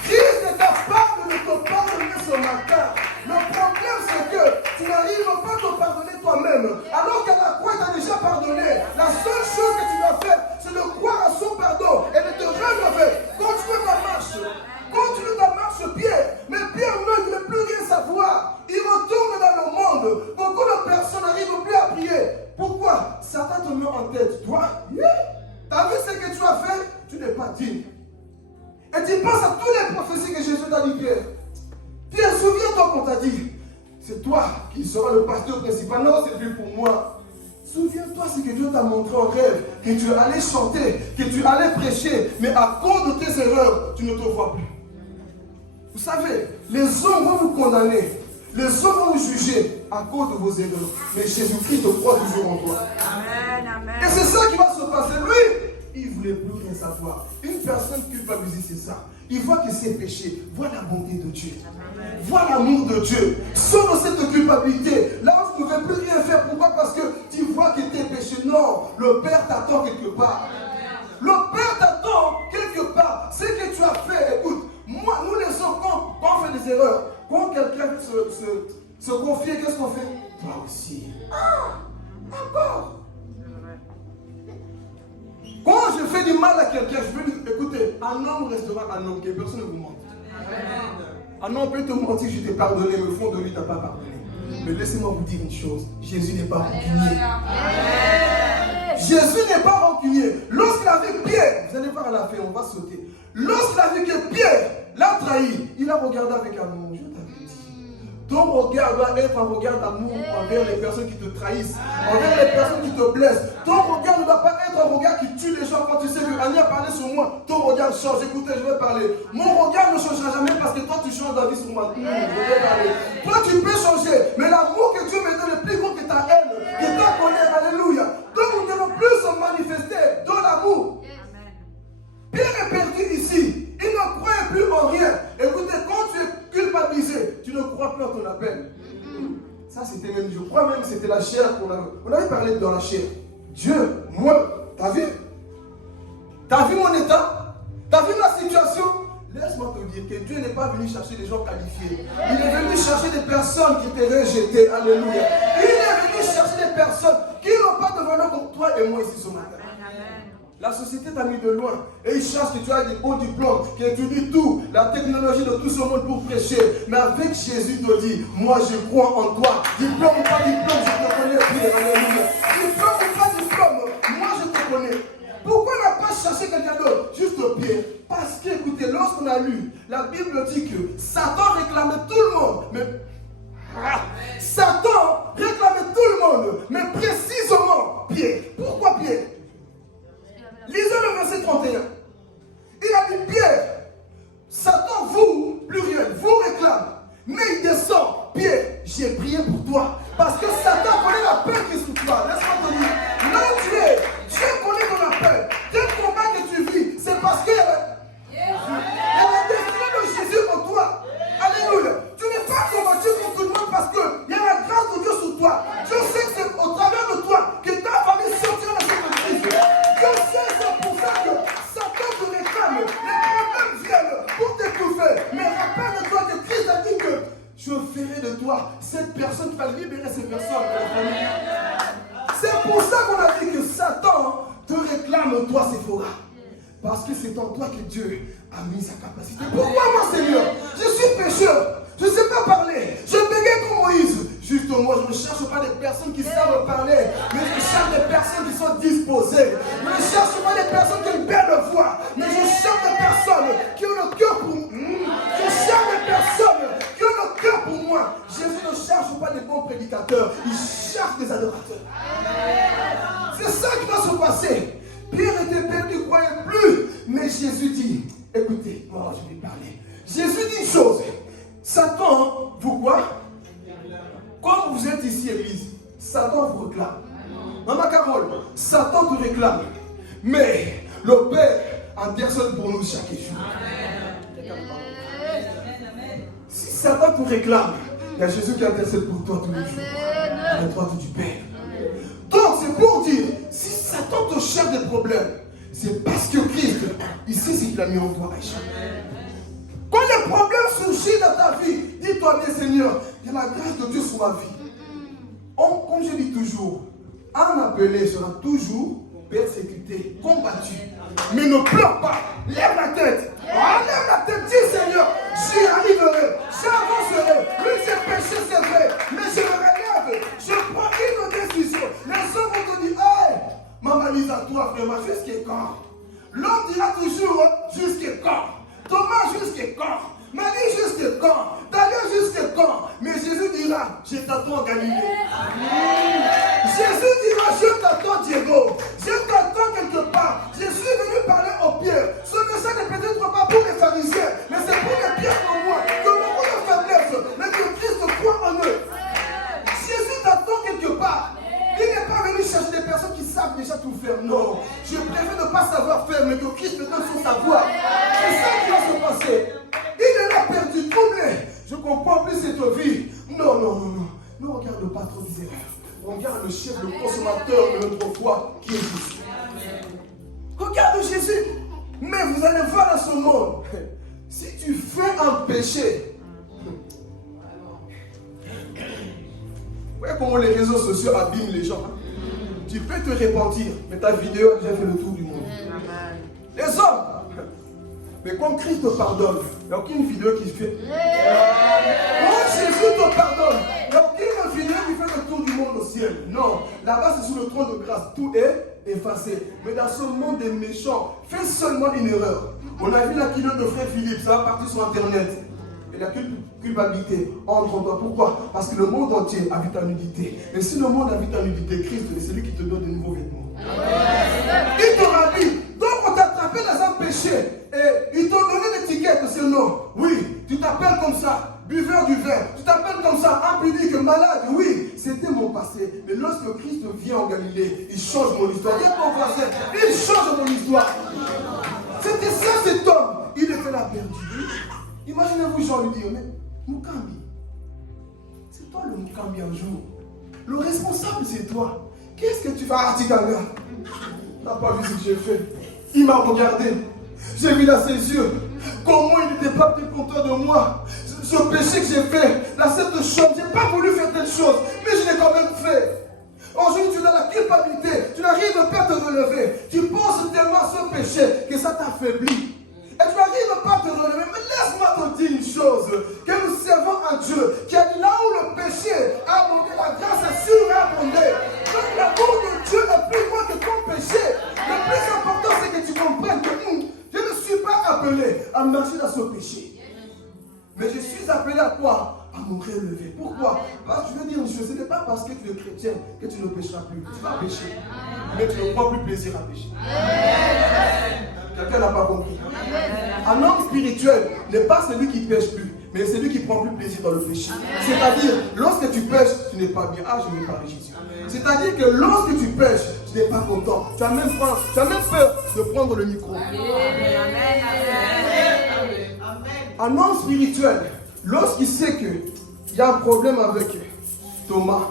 Christ est capable de te pardonner ce matin. Le problème, c'est que tu n'arrives pas à te pardonner toi-même. Alors qu'à la croix, tu as déjà pardonné. La seule chose que tu dois faire, c'est de croire à son pardon et de te relever. Continue ta marche, Pierre. Mais Pierre ne veut plus rien savoir. Il retourne dans le monde. Beaucoup de personnes n'arrivent plus à prier. Pourquoi? Satan te met en tête. Toi, tu as vu ce que tu as fait? Tu n'es pas digne. Et tu penses à toutes les prophéties que Jésus t'a dit, Pierre. Pierre, souviens-toi qu'on t'a dit, c'est toi qui seras le pasteur principal. Non, c'est plus pour moi. Souviens-toi ce que Dieu t'a montré en rêve, que tu allais chanter, que tu allais prêcher, mais à cause de tes erreurs, tu ne te vois plus. Vous savez, les hommes vont vous condamner, les hommes vont vous juger à cause de vos erreurs. Mais Jésus-Christ te croit toujours en toi. Amen, amen. Et c'est ça qui va se passer. Lui, il ne voulait plus rien savoir. Une personne culpabilisée, c'est ça. Il voit que c'est péché. Voit la bonté de Dieu. Amen. Voit l'amour de Dieu. Sors de cette culpabilité. Là où tu ne peux plus rien faire. Pourquoi? Parce que tu vois que t'es péché. Non, le Père t'attend quelque part. Le Père t'attend quelque part. Ce que tu as fait, écoute, moi, nous les hommes, quand on fait des erreurs, quand quelqu'un se confie, qu'est-ce qu'on fait? Toi aussi. Ah, encore. Quand je fais du mal à quelqu'un, je vais lui dire, écoutez, un homme restera un homme, que personne ne vous mente. Un homme peut te mentir, je t'ai pardonné, mais au fond de lui, tu n'as pas pardonné. Mais laissez-moi vous dire une chose, Jésus n'est pas rancunier. Jésus n'est pas rancunier. Lorsqu'il a vu Pierre, vous allez voir à la fin, on va sauter. Lorsqu'il a vu que Pierre l'a trahi, il a regardé avec amour. Je t'avais dit. Ton regard doit être un regard d'amour envers les personnes qui te trahissent, envers les personnes qui te blessent. Ton regard ne doit pas être un regard qui tue les gens. Quand tu sais que Annie a parlé sur moi, ton regard change. Écoutez, je vais parler. Mon regard ne changera jamais parce que toi tu changes d'avis sur moi. Je vais parler. Toi tu peux changer, mais l'amour que Dieu me donne est plus grand que ta haine, que ta colère. Alléluia. Donc nous ne devons plus se manifester dans l'amour. Pierre est perdu ici. Il ne croit plus en rien. Écoutez, quand tu es culpabilisé, tu ne crois plus en ton appel. Ça, c'était même, je crois même que c'était la chair qu'on avait parlé dans la chair. Dieu, moi, t'as vu? T'as vu mon état? T'as vu ma situation? Laisse-moi te dire que Dieu n'est pas venu chercher des gens qualifiés. Il est venu chercher des personnes qui étaient rejetées. Alléluia. Il est venu chercher des personnes qui n'ont pas de valeur comme toi et moi ici ce matin. La société t'a mis de loin et il cherche que tu aies des hauts diplômes, qui étudie tout, la technologie de tout ce monde pour prêcher. Mais avec Jésus te dit, moi je crois en toi. Diplôme ou pas diplôme, je te connais. Alléluia. Diplôme ou pas diplôme, moi je te connais. Pourquoi on n'a pas cherché quelqu'un d'autre? Juste Pierre. Parce que, écoutez, lorsqu'on a lu, la Bible dit que Satan réclamait tout le monde. Mais Satan réclamait tout le monde. Mais précisément Pierre. Pourquoi Pierre? Lisez le verset 31. Il a dit Pierre, Satan vous, pluriel, vous réclame. Mais il descend. Pierre, j'ai prié pour toi. Parce que Satan connaît la peur qui est sous toi. Laisse-moi te dire. Là où tu es, Dieu connaît ton appel. Quel combat que tu vis, c'est parce qu'il y a la destinée de Jésus pour toi. Alléluia. Tu n'es pas combattu pour tout le monde parce qu'il y a la grâce de Dieu sur toi. Dieu sait que c'est au travers de toi que ta famille sortira de cette crise. Dieu sait, c'est pour ça que Satan te réclame. Les problèmes viennent pour t'étouffer. Mais rappelle-toi que Christ a dit que je ferai de toi cette personne qui va libérer ces personnes de la famille. C'est pour ça qu'on a dit que Satan te réclame, toi, Séphora. Parce que c'est en toi que Dieu a mis sa capacité. Pourquoi moi, Seigneur? Je suis pécheur. Je ne sais pas parler. Je bégaye comme Moïse. Justement, je ne cherche pas des personnes qui savent parler, mais je cherche des personnes qui sont disposées. Je ne cherche pas des personnes qui ont une belle voix, mais je cherche des personnes qui ont le cœur pour moi. Je cherche des personnes qui ont le cœur pour moi. Jésus ne cherche pas des bons prédicateurs, il cherche des adorateurs. C'est ça qui va se passer. Pierre était perdu, il ne croyait plus. Mais Jésus dit, écoutez, moi je vais parler. Jésus dit une chose. Satan, vous quoi? Comme vous êtes ici, Église, Satan vous réclame. Maman Carole, Satan te réclame. Mais le Père intercède pour nous chaque jour. Si Satan te réclame, il y a Jésus qui intercède pour toi tous les jours. À la droite du Père. Donc c'est pour dire, si Satan te cherche des problèmes, c'est parce que Christ, il sait ce qu'il a mis en toi, Aïcha. Quand les problèmes surgissent dans ta vie, dis-toi bien, Seigneur, il y a la grâce de Dieu sur ma vie. Comme je dis toujours, un appelé sera toujours persécuté, combattu. Mais ne pleure pas, lève la tête. Lève la tête, dis Seigneur, j'y arriverai, j'avancerai. Oui, j'ai péché, c'est vrai, mais je me relève, je prends une décision. Les hommes vont te dire, hey, maman, lise à toi, vraiment, jusqu'à quand? L'homme dira toujours, jusqu'à quand? Thomas, jusqu'à quand? Marie, jusqu'à quand? Daniel, jusqu'à quand? Mais Jésus dira, je t'attends, Galilée. Jésus dira, je t'attends, Diego. Je t'attends quelque part. Je suis venu parler aux pierres. Ce message n'est peut-être pas pour les pharisiens, mais c'est pour les pierres comme moi, qui ont beaucoup de faiblesse, mais que Christ croit en eux. Jésus t'attend quelque part. Il n'est pas venu chercher des personnes qui savent déjà tout faire. Non. Je préfère ne pas savoir faire, mais que Christ me donne son savoir. C'est ça qui va se passer. Il est là perdu, troublé. Je comprends plus cette vie. Non. Ne regarde pas trop les erreurs. Regarde le chef, le consommateur de notre foi qui est Jésus. Regarde Jésus. Mais vous allez voir dans ce monde. Si tu fais un péché, vous voyez comment les réseaux sociaux abîment les gens. Tu peux te repentir, mais ta vidéo a déjà fait le tour du monde. Les hommes, mais quand Christ te pardonne, il n'y a aucune vidéo qui fait. Quand Jésus te pardonne, il n'y a aucune vidéo qui fait le tour du monde au ciel. Non, là-bas c'est sous le trône de grâce, tout est effacé. Mais dans ce monde des méchants, fais seulement une erreur. On a vu la keynote de frère Philippe, ça va partir sur internet. Et la culpabilité entre en toi. Pourquoi? Parce que le monde entier habite en nudité. Et si le monde habite en nudité, Christ est celui qui te donne de nouveaux vêtements. Il te rhabille. Donc on t'a attrapé dans un péché. Et ils t'ont donné l'étiquette, c'est non. Oui, tu t'appelles comme ça, buveur du vin. Tu t'appelles comme ça, impudique, malade. Oui, c'était mon passé. Mais lorsque Christ vient en Galilée, il change mon histoire. Regarde mon voisin, il change mon histoire. C'était ça cet homme. Il était là perdu. Imaginez-vous Jean lui dire, mais Mukambi, c'est toi le Mukambi un jour. Le responsable c'est toi. qu'est-ce que tu vas dire, Tigana? Tu n'as pas vu ce que j'ai fait. Il m'a regardé. J'ai vu dans ses yeux comment il n'était pas plus content de moi. Ce péché que j'ai fait, cette chose, je n'ai pas voulu faire telle chose, mais je l'ai quand même fait. Aujourd'hui, tu as la culpabilité, tu n'arrives pas à te relever. Tu penses tellement à ce péché que ça t'affaiblit. Et tu n'arrives pas à te relever. Mais laisse-moi te dire une chose, que nous servons un Dieu qui a dit là où le péché a abondé, la grâce est surabondée. Donc l'amour de Dieu est plus grand que ton péché. Le plus important, c'est que tu comprennes que je ne suis pas appelé à marcher dans ce péché. Mais je suis appelé à quoi? À me relever. Pourquoi? Parce que je veux dire une chose, ce n'est pas parce que tu es chrétien que tu ne pécheras plus. Tu vas pécher. Mais tu ne prends plus plaisir à pécher. Quelqu'un n'a pas compris. Un homme spirituel n'est pas celui qui pêche plus, mais celui qui prend plus plaisir dans le péché. C'est-à-dire, lorsque tu pêches, tu n'es pas bien. Ah, je vais parler Jésus. C'est-à-dire que lorsque tu pêches, tu n'es pas content. Tu as même peur de prendre le micro. Un homme spirituel, lorsqu'il sait qu'il y a un problème avec Thomas,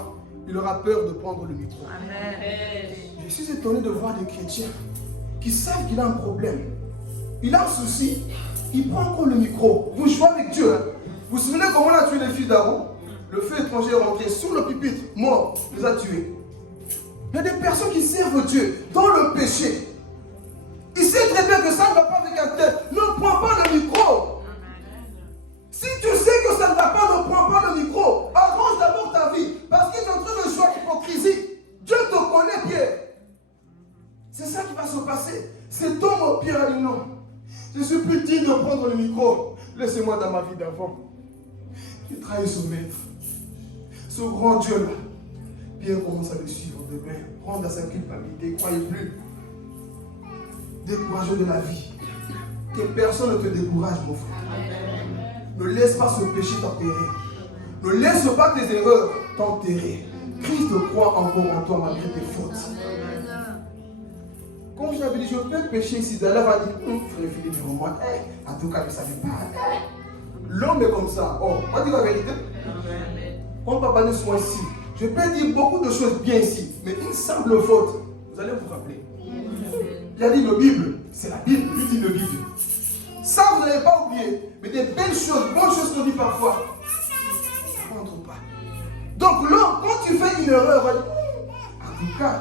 il aura peur de prendre le micro. Je suis étonné de voir des chrétiens qui savent qu'il a un problème. Il a un souci, il prend encore le micro. Vous jouez avec Dieu. Hein? Vous vous souvenez comment on a tué les filles d'Aaron? Le feu étranger est rentré sur le pupitre, mort, les a tués. Il y a des personnes qui servent Dieu dans le péché. Il sait très bien que ça ne va pas avec un tel. Ne prends pas le micro. Si tu sais que ça ne va pas, ne prends pas le micro. Arrange d'abord ta vie. Parce qu'il est en train de jouer à l'hypocrisie. Dieu te connaît, Pierre. C'est ça qui va se passer. Cet homme, Pierre, a dit non. Je suis plus digne de prendre le micro. Laissez-moi dans ma vie d'avant. Il trahit son maître. Ce grand Dieu-là. Pierre commence à le suivre de bien. Prendre à sa culpabilité. Croyez plus. Découragé de la vie. Que personne ne te décourage, mon frère. Ne laisse pas ce péché t'enterrer. Ne laisse pas tes erreurs t'enterrer. Christ croit encore en toi malgré tes fautes. Comme je l'avais dit, je peux pécher ici. D'ailleurs, va dire, frère Philippe, devant moi. En tout cas, je ne savais pas. L'homme est comme ça. Oh, on va dire la vérité. Quand papa ne soit ici, je peux dire beaucoup de choses bien ici. Mais une simple faute, vous allez vous rappeler. Il a dit la Bible, c'est la Bible, lui dit le Bible. Ça, vous n'avez pas oublié. Mais des belles choses, bonnes choses qu'on dit parfois, ça ne rentre pas. Donc là, quand tu fais une erreur, on va dire, en tout cas,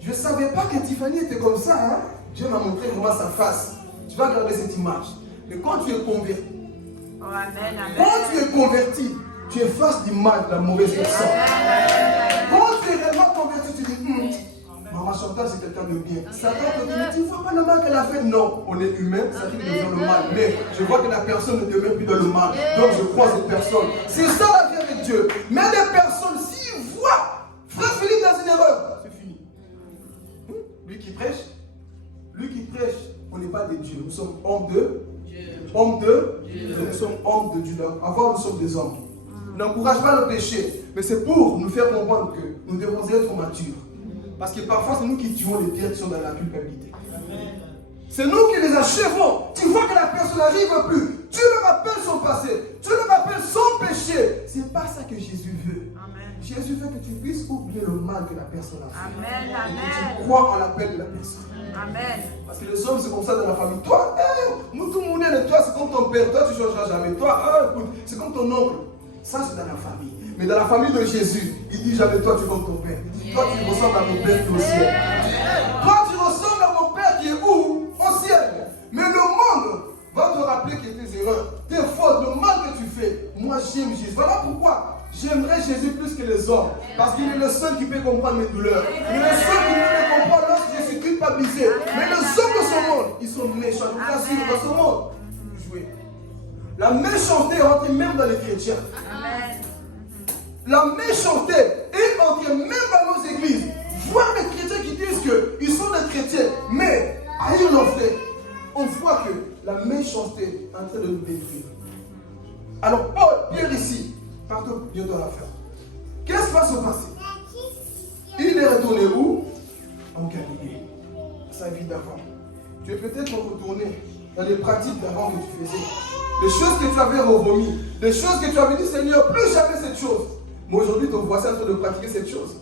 je ne savais pas que Tiffany était comme ça. Hein? Dieu m'a montré vraiment sa face. Tu vas regarder cette image. Mais quand tu es converti, tu effaces l'image de la mauvaise personne. Quand tu es réellement converti, tu dis, Maman Chantal, c'est quelqu'un de bien. Satan te dit, mais tu ne vois pas le mal qu'elle a fait? Non, on est humain, ça fait que nous le mal. Mais je vois que la personne ne demeure plus dans le mal. Donc je crois cette personne. C'est ça la vie avec Dieu. Mais les personnes, s'ils voient frère Philippe dans une erreur, c'est fini. Lui qui prêche, on n'est pas des dieux. Nous sommes hommes de Dieu. Nous sommes hommes de Dieu. Avant, nous sommes des hommes. N'encourage pas le péché, mais c'est pour nous faire comprendre que nous devons être matures. Parce que parfois, c'est nous qui tuons les pierres qui sont dans la culpabilité. C'est nous qui les achevons. Tu vois que la personne n'arrive plus. Tu le rappelles son passé. Tu le rappelles son péché. C'est pas ça que Jésus veut. Amen. Jésus veut que tu puisses oublier le mal que la personne a fait. Amen. Et que tu crois en l'appel de la personne. Amen. Parce que les hommes, c'est comme ça dans la famille. Toi, nous tout le monde est toi, c'est comme ton père. Toi, tu ne changeras jamais. Toi, écoute, c'est comme ton oncle. Ça, c'est dans la famille. Mais dans la famille de Jésus, il dit jamais toi, tu es comme ton père. Il dit, toi, tu ressembles à mon père qui est au ciel. Toi, tu ressembles à mon père qui est où? Au ciel. Mais le monde va te rappeler que tes erreurs, tes fautes, le mal que tu fais. Moi, j'aime Jésus. Voilà pourquoi j'aimerais Jésus plus que les hommes. Parce qu'il est le seul qui peut comprendre mes douleurs. Il est le seul qui peut me comprendre lorsque je suis culpabilisé. Mais les hommes de ce monde, ils sont méchants. Je vous assure, dans ce monde, vous jouez. La méchanceté rentre même dans les chrétiens. La méchanceté est entrée même dans nos églises. Voir les chrétiens qui disent qu'ils sont des chrétiens, mais haïr nos frères, on voit que la méchanceté est en train de nous détruire. Alors, Pierre ici, partout bientôt à la fin. Qu'est-ce qui va se passer? Il est retourné où? En Galilée. Sa vie d'avant. Tu es peut-être retourné dans les pratiques d'avant que tu faisais. Les choses que tu avais revomies. Les choses que tu avais dit, Seigneur, plus jamais cette chose. Mais aujourd'hui, ton voisin est en train de pratiquer cette chose.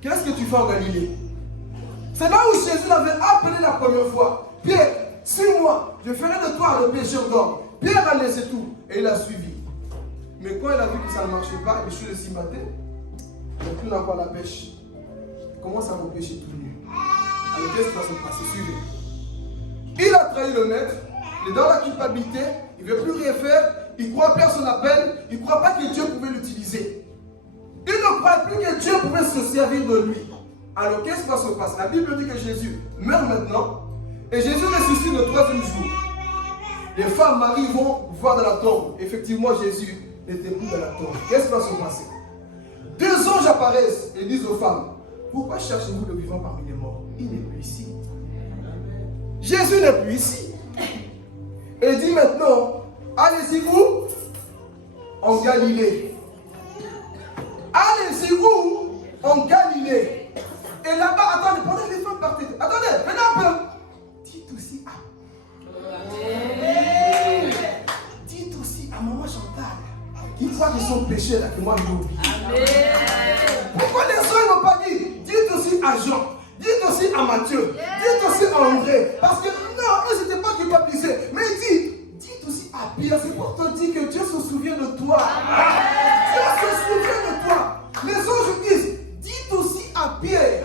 qu'est-ce que tu fais en Galilée? C'est là où Jésus l'avait appelé la première fois. Pierre, suis-moi, je ferai de toi le pêcheur d'hommes. Pierre a laissé tout et il a suivi. Mais quand il a vu que ça ne marchait pas, il est le 6 matin, il n'a plus encore la pêche. Il commence à repêcher tout nu. Alors qu'est-ce qui va se passer? Suivez. Il a trahi le maître, il est dans la culpabilité, il ne veut plus rien faire, il croit perdre son appel, il ne croit pas que Dieu pouvait l'utiliser. Il ne croit plus que Dieu pouvait se servir de lui. Alors qu'est-ce qui va se passer? La Bible dit que Jésus meurt maintenant et Jésus ressuscite le 3e jour. Les femmes Marie vont voir dans la tombe. Effectivement, Jésus n'était plus dans la tombe. Qu'est-ce qui va se passer? 2 anges apparaissent et disent aux femmes, pourquoi cherchez-vous le vivant parmi les morts? Il n'est plus ici. Jésus n'est plus ici. Et dit maintenant, allez-y où? En Galilée. Allez-y où? En Galilée. Et là-bas, attendez, pendant que les femmes partaient. Attendez, venez un peu. Dites aussi à. Dites aussi à maman Chantal qu'il croit que son péché là, que moi je l'oublie. Pourquoi les gens n'ont pas dit? Dites aussi à Jean. Dites aussi à Matthieu. Dites aussi à André. Parce que non, eux n'étaient pas culpabilisés. Mais dites aussi à Pierre. C'est pour te dire que Dieu se souvient de toi. Dieu se souvient de toi. Les anges disent, dites aussi à Pierre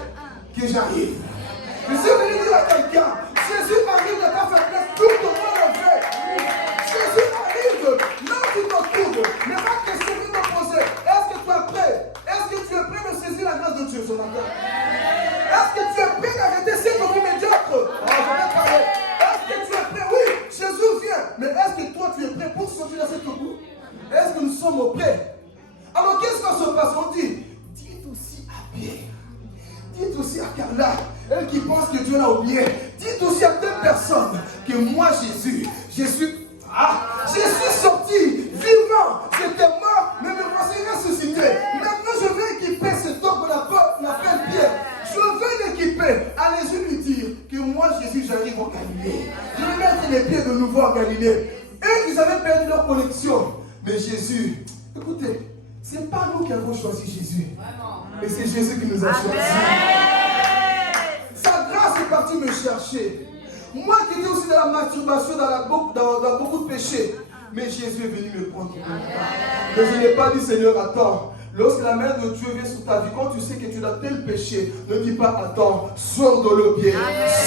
que j'arrive. Je suis venu dire à quelqu'un, Jésus arrive de ta faiblesse, tout le monde le fait. Jésus arrive, là où tu te trouves. Mais ma question que me poser, est-ce que tu es prêt? Est-ce que tu es prêt de saisir la grâce de Dieu ce matin? Est-ce que tu es prêt d'arrêter cette vie médiocre? Je vais parler. Est-ce que tu es prêt? Oui, Jésus vient. Mais est-ce que toi tu es prêt pour sortir de cette boue? Est-ce que nous sommes prêts? Alors qu'est-ce qui se passe? On dit, dites aussi à Pierre. Dites aussi à Carla, elle qui pense que Dieu l'a oublié. Dites aussi à telle personne que moi, Jésus, je suis sorti vivant. J'étais mort, mais me voici ressuscité. Maintenant, je vais équiper cet homme qu'on appelle Pierre. Je vais l'équiper. Allez-y lui dire que moi, Jésus, j'arrive en Galilée. Je vais mettre les pieds de nouveau en Galilée. Et ils avaient perdu leur connexion. Mais Jésus, écoutez, ce n'est pas nous qui avons choisi Jésus. Mais c'est Jésus qui nous a choisis. Sa grâce est partie me chercher. Moi qui étais aussi dans la masturbation, dans beaucoup de péchés. Mais Jésus est venu me prendre. Mais je n'ai pas dit, Seigneur, attends. Lorsque la main de Dieu vient sur ta vie, quand tu sais que tu as tel péché, ne dis pas attends, sors de le pied,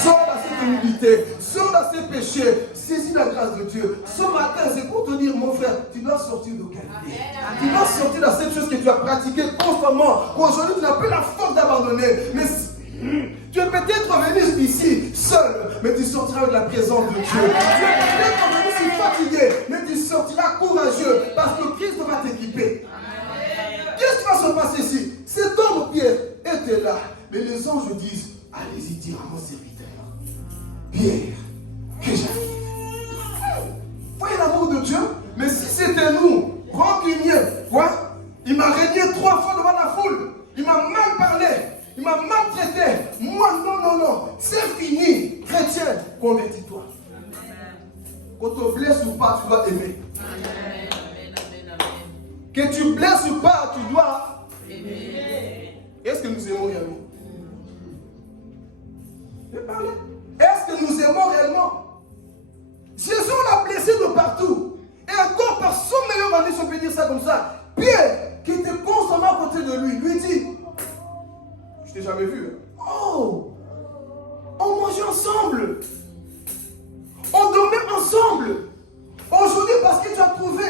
sors dans cette humilité, sors dans ces péchés, saisis la grâce de Dieu. Ce matin, c'est pour te dire, mon frère, tu dois sortir de Galilée. Tu dois sortir dans cette chose que tu as pratiquée constamment. Aujourd'hui, tu n'as plus la force d'abandonner. Mais tu es peut-être venu ici seul, mais tu sortiras avec la présence de Dieu. Tu es peut-être venu ici fatigué, mais tu sortiras courageux parce que Christ va t'équiper. Qu'est-ce qui va se passer ici? Cet homme, Pierre, était là. Mais les anges disent, allez-y dire à mon serviteur, Pierre, que j'arrive. Voyez l'amour de Dieu? Mais si c'était nous, rancuniers, quoi? Il m'a régné 3 fois devant la foule. Il m'a mal parlé. Il m'a maltraité. Moi, non. C'est fini. Chrétien, convertis-toi. Qu'on te blesse ou pas, tu dois aimer. Que tu blesses ou pas, tu dois aimer. Est-ce que nous aimons réellement? Est-ce que nous aimons réellement? Jésus l'a blessé de partout. Et encore par son meilleur ami, si on peut dire ça comme ça, Pierre, qui était constamment à côté de lui dit, je t'ai jamais vu. Oh, on mangeait ensemble. On dormait ensemble. Aujourd'hui, parce que tu as trouvé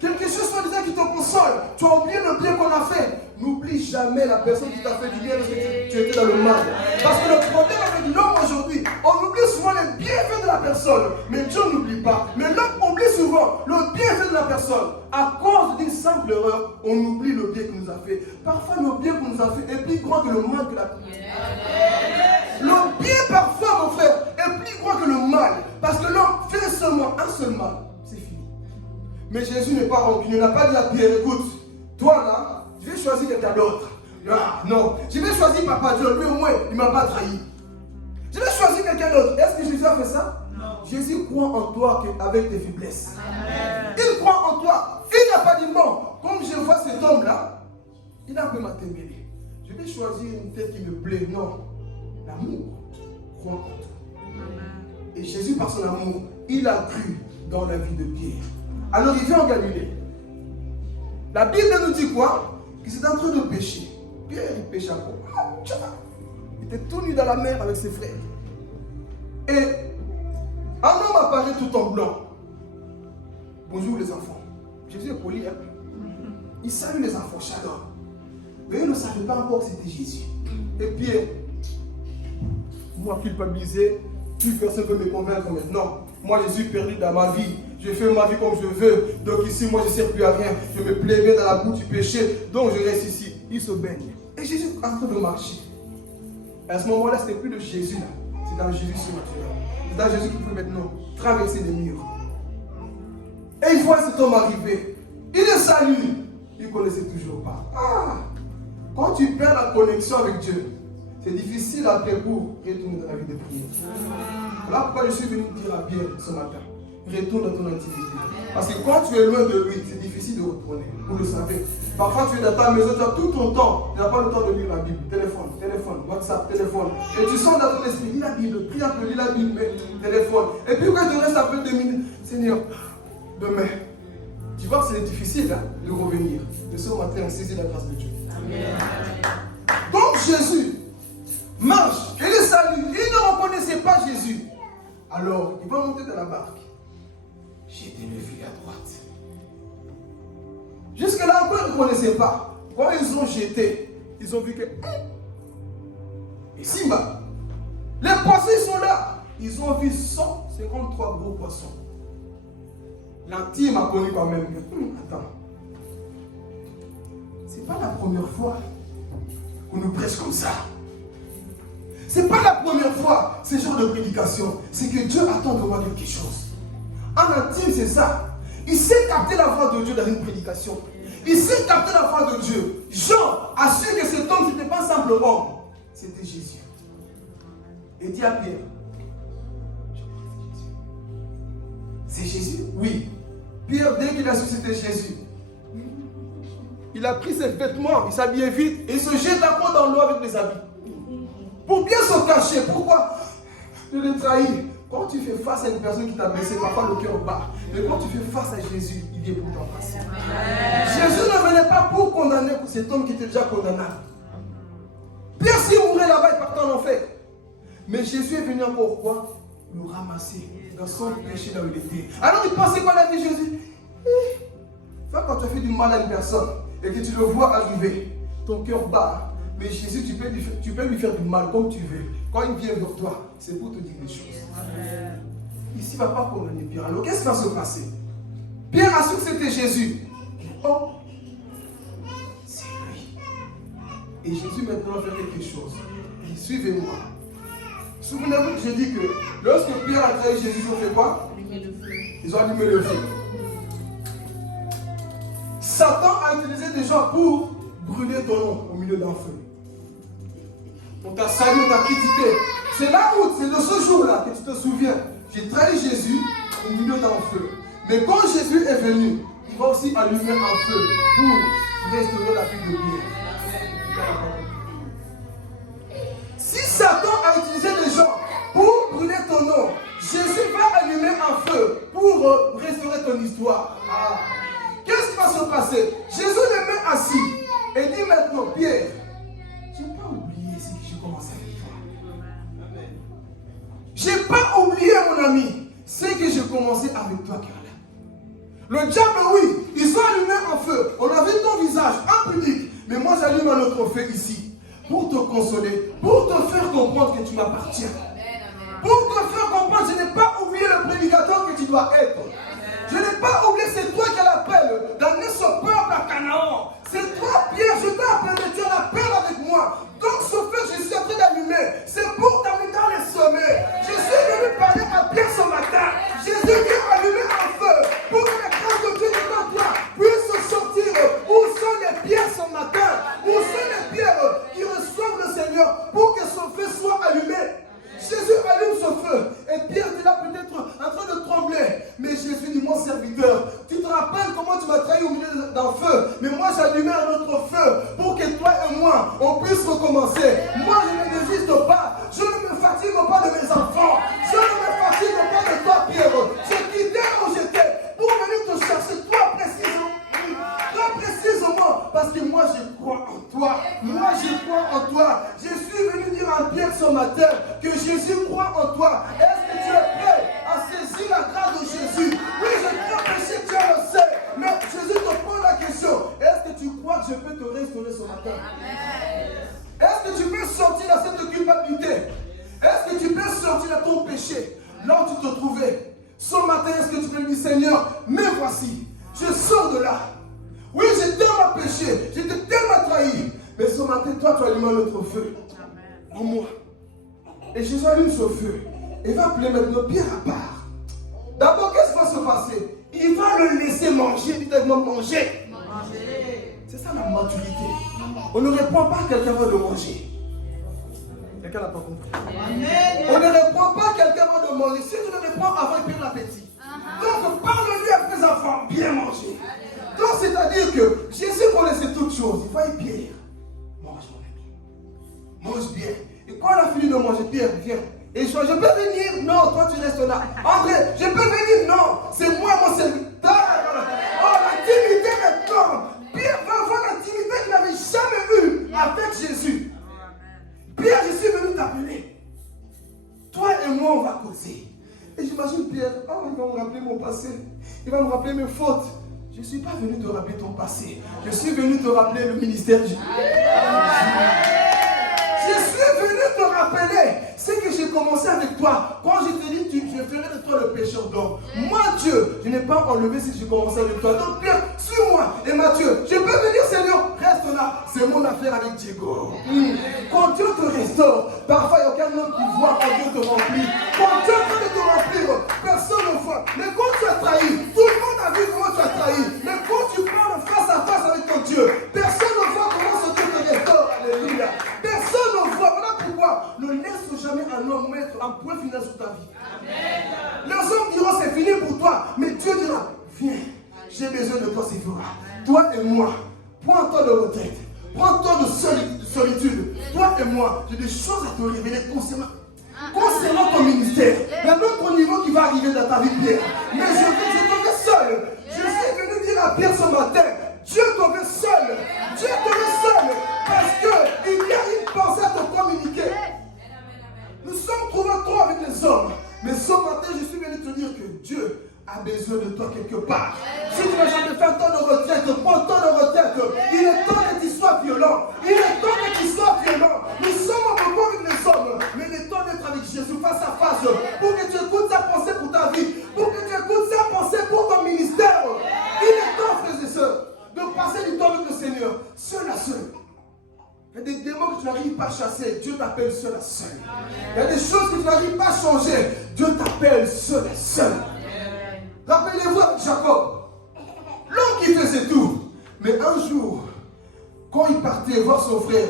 quelque chose soi-disant qui te console, tu as oublié le bien qu'on a fait. N'oublie jamais la personne qui t'a fait du bien lorsque tu étais dans le mal. Parce que le problème avec l'homme aujourd'hui, on oublie souvent les bienfaits de la personne. Mais Dieu n'oublie pas. Mais l'homme oublie souvent le bienfait de la personne. À cause d'une simple erreur, on oublie le bien qu'il nous a fait. Parfois, le bien qu'il nous a fait est plus grand que le mal que la Le bien, parfois, mon frère, est plus grand que le mal. Parce que l'homme fait seulement un seul mal. C'est fini. Mais Jésus n'est pas rancunier. Il n'a pas dit à Pierre, écoute, toi là, je vais choisir quelqu'un d'autre. Non, je vais choisir Papa Dieu. Lui au moins, il ne m'a pas trahi. Je vais choisir quelqu'un d'autre. Est-ce que Jésus a fait ça? Non. Jésus croit en toi avec tes faiblesses. Amen. Il croit en toi. Il n'a pas dit bon. Comme je vois cet homme-là, il a un peu m'attembélé. Je vais choisir une tête qui me plaît. Non. L'amour croit en tout. Et Jésus, par son amour, il a cru dans la vie de Pierre. Alors il vient en Galilée. La Bible nous dit quoi? Qu'il était en train de pécher. Pierre, il pêche à quoi? Il était tout nu dans la mer avec ses frères. Et un homme apparaît tout en blanc. Bonjour les enfants. Jésus est poli, hein? Il salue les enfants, chacun. Mais ils ne savaient pas encore que c'était Jésus. Et Pierre, moi culpabilisé, plus personne ne peut me convaincre maintenant. Moi, je suis perdu dans ma vie. Je fais ma vie comme je veux. Donc ici, moi, je ne sers plus à rien. Je me plais bien dans la boue du péché. Donc je reste ici. Il se baigne. Et Jésus est en train de marcher. Et à ce moment-là, ce n'était plus de Jésus là. C'est dans Jésus surnaturel. C'est dans Jésus qui peut maintenant traverser les murs. Et il voit cet homme arriver. Il le salue. Il ne connaissait toujours pas. Ah! Quand tu perds la connexion avec Dieu, c'est difficile après pour retourner dans la vie de prière. Voilà pourquoi je suis venu dire à Pierre ce matin. Retourne dans ton intimité. Parce que quand tu es loin de lui, c'est difficile de retourner. Vous le savez. Parfois tu es dans ta maison, tu as tout ton temps. Tu n'as pas le temps de lire la Bible. Téléphone, WhatsApp, téléphone. Et tu sens dans ton esprit, lis la Bible, prie un peu, lis la Bible, mais téléphone. Et puis quand tu restes un peu 2 minutes, Seigneur, demain. Tu vois que c'est difficile hein, de revenir. Mais ce matin, on saisit la grâce de Dieu. Amen. Donc Jésus marche et le salue. Il ne reconnaissait pas Jésus. Alors, il va monter dans la barque. J'ai été levé à droite. Jusque-là, encore, ils ne reconnaissaient pas. Quand ils ont jeté, ils ont vu que... Et Simba, les poissons ils sont là. Ils ont vu 153 gros poissons. L'anti m'a connu quand même. Attends. C'est pas la première fois qu'on nous prêche comme ça. C'est pas la première fois ce genre de prédication. C'est que Dieu attend de moi quelque chose. En intime, c'est ça. Il sait capter la voix de Dieu dans une prédication. Il sait capter la voix de Dieu. Jean a su que cet homme n'était pas un simple homme. C'était Jésus. Et dit à Pierre, c'est Jésus? Oui. Pierre, dès qu'il a su que c'était Jésus, il a pris ses vêtements, il s'habillait vite et il se jette à fond dans l'eau avec les habits. Pour bien se cacher. Pourquoi? De le trahir. Quand tu fais face à une personne qui t'a blessé, parfois le cœur bat. Mais quand tu fais face à Jésus, il vient pour t'embrasser. Jésus ne venait pas pour condamner cet homme qui était déjà condamnable. Pierre, s'il mourait là-bas, il partait en enfer. Mais Jésus est venu encore quoi? Le ramasser dans son péché là où il était. Alors il pensait quoi la vie de Jésus? Ça, quand tu as fait du mal à une personne et que tu le vois arriver, ton cœur bat. Mais Jésus, tu peux lui faire du mal comme tu veux. Quand il vient vers toi, c'est pour te dire des choses. Ici, il ne va pas condamner Pierre. Alors, qu'est-ce qui va se passer? Pierre a su que c'était Jésus. Oh, c'est lui. Et Jésus maintenant va faire quelque chose. Suivez-moi. Souvenez-vous que j'ai dit que lorsque Pierre a trahi Jésus, ils ont fait quoi? Ils ont allumé le feu. Satan a utilisé des gens pour brûler ton nom au milieu d'un feu. On t'a salué, on t'a critiqué. C'est là où, c'est de ce jour-là que tu te souviens. J'ai trahi Jésus au milieu d'un feu. Mais quand Jésus est venu, il va aussi allumer un feu pour restaurer la vie de Pierre. Si Satan a utilisé des gens pour brûler ton nom, Jésus va allumer un feu pour restaurer ton histoire. Qu'est-ce qui va se passer? Jésus le met assis et dit maintenant, Pierre, je n'ai pas oublié ce que j'ai commencé avec toi. Je n'ai pas oublié, mon ami, ce que j'ai commencé avec toi, Carla. Le diable, oui, ils ont allumé un feu. On a vu ton visage en public. Mais moi, j'allume un autre feu ici pour te consoler, pour te faire comprendre que tu m'appartiens. Pour te faire comprendre, je n'ai pas oublié le prédicateur que tu dois être. Je n'ai pas oublié, c'est toi qui as l'appel d'amener ce peuple à Canaan. C'est toi, Pierre, je t'ai appelé, tu as l'appel avec moi. Donc ce feu, je suis en train d'allumer. C'est pour t'amener dans les sommets. Je suis venu parler à Pierre ce matin. Jésus vient allumer un feu pour que la grâce de Dieu devant toi puisse sortir. Où sont les pierres ce matin? Où sont les pierres qui reçoivent le Seigneur pour que son feu soit allumé? Jésus allume ce feu. Et Pierre était là peut-être en train de trembler. Mais Jésus dit, mon serviteur, tu te rappelles comment tu m'as trahi au milieu d'un feu? Mais moi j'allumais un autre feu pour que toi et moi moi, on puisse recommencer. Moi, je ne désiste pas. Je ne me fatigue pas de mes enfants. Je ne me fatigue pas de toi, Pierre. Je quittais là où j'étais pour venir te chercher. Toi, précisément. Toi, précisément. Parce que moi, je crois en toi. Moi, je crois en toi. Je suis venu dire à Pierre ce matin que Jésus croit en toi. Est-ce que tu es prêt à saisir la grâce de Jésus? Oui, je t'ai péché, tu le sais. Mais Jésus te pose la question. Est-ce que tu crois que je peux te restaurer ce matin? Est-ce que tu peux sortir de cette culpabilité? Est-ce que tu peux sortir de ton péché, là où tu te trouvais? Ce matin, est-ce que tu peux lui dire, Seigneur, me voici. Je sors de là. Oui, j'ai tellement péché, j'ai tellement trahi. Mais ce matin, toi, tu allumes notre feu en moi. Et Jésus allume ce feu. Il va appeler maintenant Pierre à part. D'abord, qu'est-ce qui va se passer? Il va le laisser manger, littéralement manger. C'est ça la maturité. On ne répond pas à quelqu'un avant de manger. Quelqu'un n'a pas compris. On ne répond pas à quelqu'un avant de manger. Si tu ne réponds avant, il perd l'appétit. Donc, parle-lui à tes enfants, bien manger. Donc, c'est-à-dire que Jésus connaissait toutes choses. Il va y Pierre. Mange, mon ami. Mange bien. Et quand on a fini de manger, Pierre, viens. Et je peux venir? Non, toi tu restes là. André, je peux venir? Non, c'est moi mon serviteur. Oh, l'intimité maintenant. Pierre va voir l'intimité qu'il n'avait jamais eue avec Jésus. Pierre, je suis venu t'appeler. Toi et moi, on va causer. Et j'imagine Pierre, oh, il va me rappeler mon passé. Il va me rappeler mes fautes. Je ne suis pas venu te rappeler ton passé. Je suis venu te rappeler le ministère. Je suis venu te rappeler ce que j'ai commencé avec toi. Quand je t'ai dit, je ferai de toi le pécheur d'homme. Moi, Dieu, je n'ai pas enlevé ce que j'ai commencé avec toi. Donc, Pierre, suis-moi. Et Mathieu, je peux venir, Seigneur. Reste là. C'est mon affaire avec Diego. Quand Dieu te restaure, parfois il n'y a aucun homme qui voit quand Dieu te remplit. Quand Dieu veut te remplir, personne ne voit. Mais quand tu as trahi, tout le monde a vu comment tu as trahi. Mais quand tu parles face à face avec ton Dieu, personne ne voit comment ce Dieu te restaure. Alléluia. Personne ne voit. Voilà pourquoi ne laisse jamais un homme mettre un point final sur ta vie. Amen. Les hommes diront c'est fini pour toi. Mais Dieu dira, viens, j'ai besoin de toi, c'est vrai. Toi et moi, prends un temps de retraite. Prends un temps de solitude. Toi et moi, j'ai des choses à te révéler concernant ton ministère. Il y a d'autres niveaux qui vont arriver dans ta vie, Pierre. Mais je te veux seul. Je suis venu dire à Pierre ce matin, Dieu te veut seul. Dieu te veut seul. Parce qu'il y a une pensée à te communiquer. Nous sommes trouvés trop avec les hommes. Mais ce matin, je suis venu te dire que Dieu a besoin de toi quelque part. Si tu n'as jamais fait un temps de retraite, prends un temps de retraite. Il est temps que tu sois violent. Il est temps que tu sois violent. Nous sommes beaucoup avec les hommes. Mais il est temps d'être avec Jésus face à face. Pour que tu écoutes sa pensée pour ta vie. Pour que tu écoutes sa pensée pour ton ministère. Il est temps, frères et sœurs, de passer du temps avec le Seigneur. Seul à seul. Il y a des démons que tu n'arrives pas à chasser. Dieu t'appelle seul à seul. Il y a des choses que tu n'arrives pas à changer. Dieu t'appelle seul à seul. Rappelez-vous avec Jacob, l'homme qui faisait tout. Mais un jour, quand il partait voir son frère,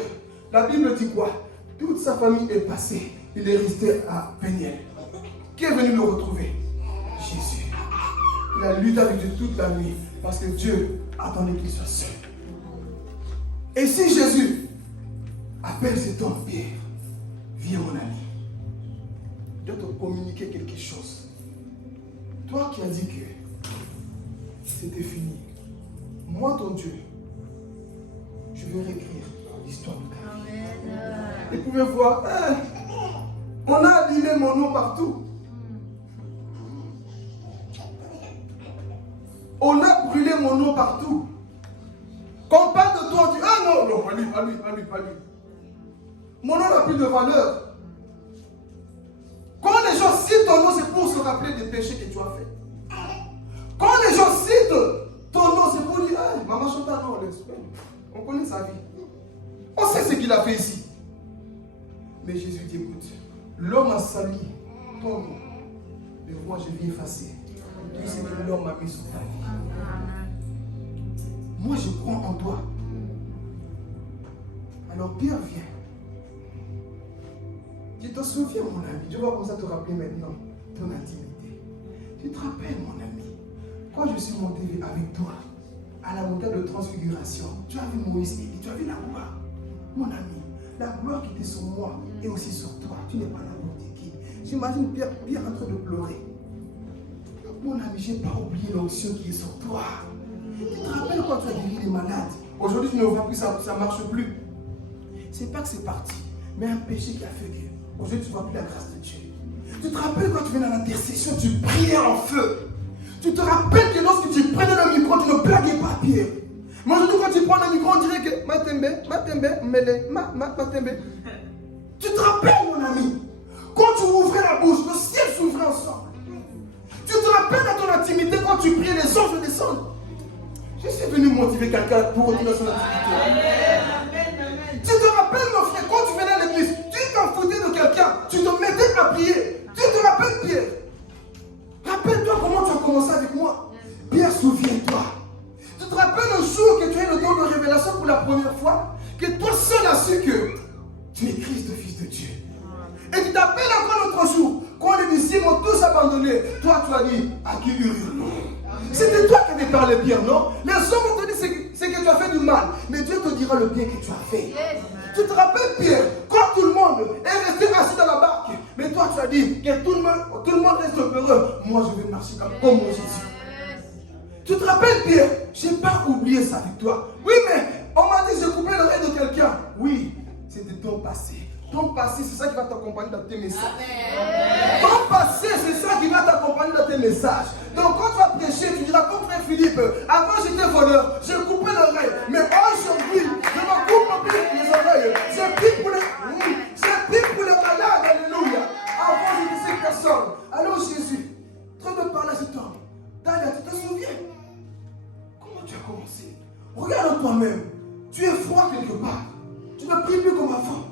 la Bible dit quoi? Toute sa famille est passée. Il est resté à Péniel. Qui est venu le retrouver? Jésus. Il a lutté avec Dieu toute la nuit parce que Dieu attendait qu'il soit seul. Et si Jésus appelle cet homme, Pierre, viens mon ami, je dois te communiquer quelque chose. Toi qui as dit que c'était fini, moi ton Dieu, je vais réécrire l'histoire de ta vie. Et vous pouvez voir, on a abîmé mon nom partout. On a brûlé mon nom partout. Quand on parle de toi, on dit, ah non, non, pas lui, pas lui, pas lui, pas lui. Mon nom n'a plus de valeur. Quand les gens citent ton nom, c'est pour se rappeler des péchés que tu as fait. Quand les gens citent ton nom, c'est pour dire, ah, maman Chota, non, on connaît sa vie. On sait ce qu'il a fait ici. Mais Jésus dit, écoute, l'homme a sali ton nom. Mais moi, je vais effacer tout ce que l'homme a mis sur ta vie. Moi, je crois en toi. Alors, Pierre vient. Tu te souviens, mon ami, je vais commencer à te rappeler maintenant ton intimité. Tu te rappelles, mon ami, quand je suis monté avec toi à la montagne de transfiguration, tu as vu Moïse et tu as vu la gloire. Mon ami, la gloire qui était sur moi est aussi sur toi. Tu n'es pas n'importe qui. J'imagine Pierre en train de pleurer. Mon ami, je n'ai pas oublié l'onction qui est sur toi. Tu te rappelles quand tu as guéri les malades? Aujourd'hui, tu ne vois plus, ça ne marche plus. C'est pas que c'est parti, mais un péché qui a fait que aujourd'hui, tu ne vois plus la grâce de Dieu. Tu te rappelles quand tu venais à l'intercession, tu priais en feu. Tu te rappelles que lorsque tu prenais le micro, tu ne blaguais pas Pierre. Mais aujourd'hui, quand tu prends le micro, on dirait que Matembe, Mele, Matembe. Tu te rappelles, mon ami, quand tu ouvrais la bouche, le ciel s'ouvrait ensemble. Tu te rappelles à ton intimité quand tu priais, les anges descendent. Je suis venu motiver quelqu'un pour retourner à son intimité. Tu te rappelles, mon frère, quand tu venais à l'église, tu t'en foutais de quelqu'un, tu te mettais à prier. Tu te rappelles, Pierre? Rappelle-toi comment tu as commencé avec moi. Pierre, souviens-toi. Tu te rappelles le jour que tu as eu le don de révélation pour la première fois, que toi seul as su que tu es Christ, le Fils de Dieu. Et tu t'appelles encore l'autre jour, quand les disciples ont tous abandonné, toi tu as dit, à qui hurle-t-on? C'était toi qui avais parlé Pierre, non? Les hommes ont te dit c'est que tu as fait du mal, mais Dieu te dira le bien que tu as fait. Tu te rappelles Pierre, quand tout le monde est resté assis dans la barque, mais toi tu as dit que tout le monde reste heureux, moi je vais marcher comme mon Jésus. Tu te rappelles Pierre, je n'ai pas oublié sa victoire. Oui, mais on m'a dit que j'ai coupé l'oreille de quelqu'un. Oui, c'était ton passé. Ton passé, c'est ça qui va t'accompagner dans tes messages. Amen. Ton passé, c'est ça qui va t'accompagner dans tes messages. Donc quand tu vas prêcher, tu diras comme frère Philippe, avant j'étais voleur, j'ai coupé l'oreille. Mais aujourd'hui, je me coupe les oreilles. J'ai pris pour les malades, alléluia. Avant j'étais cette personne. Alors Jésus, en train de parler à cet homme. Dada, tu te souviens? Comment tu as commencé? Regarde toi-même. Tu es froid quelque part. Tu ne pries plus comme avant.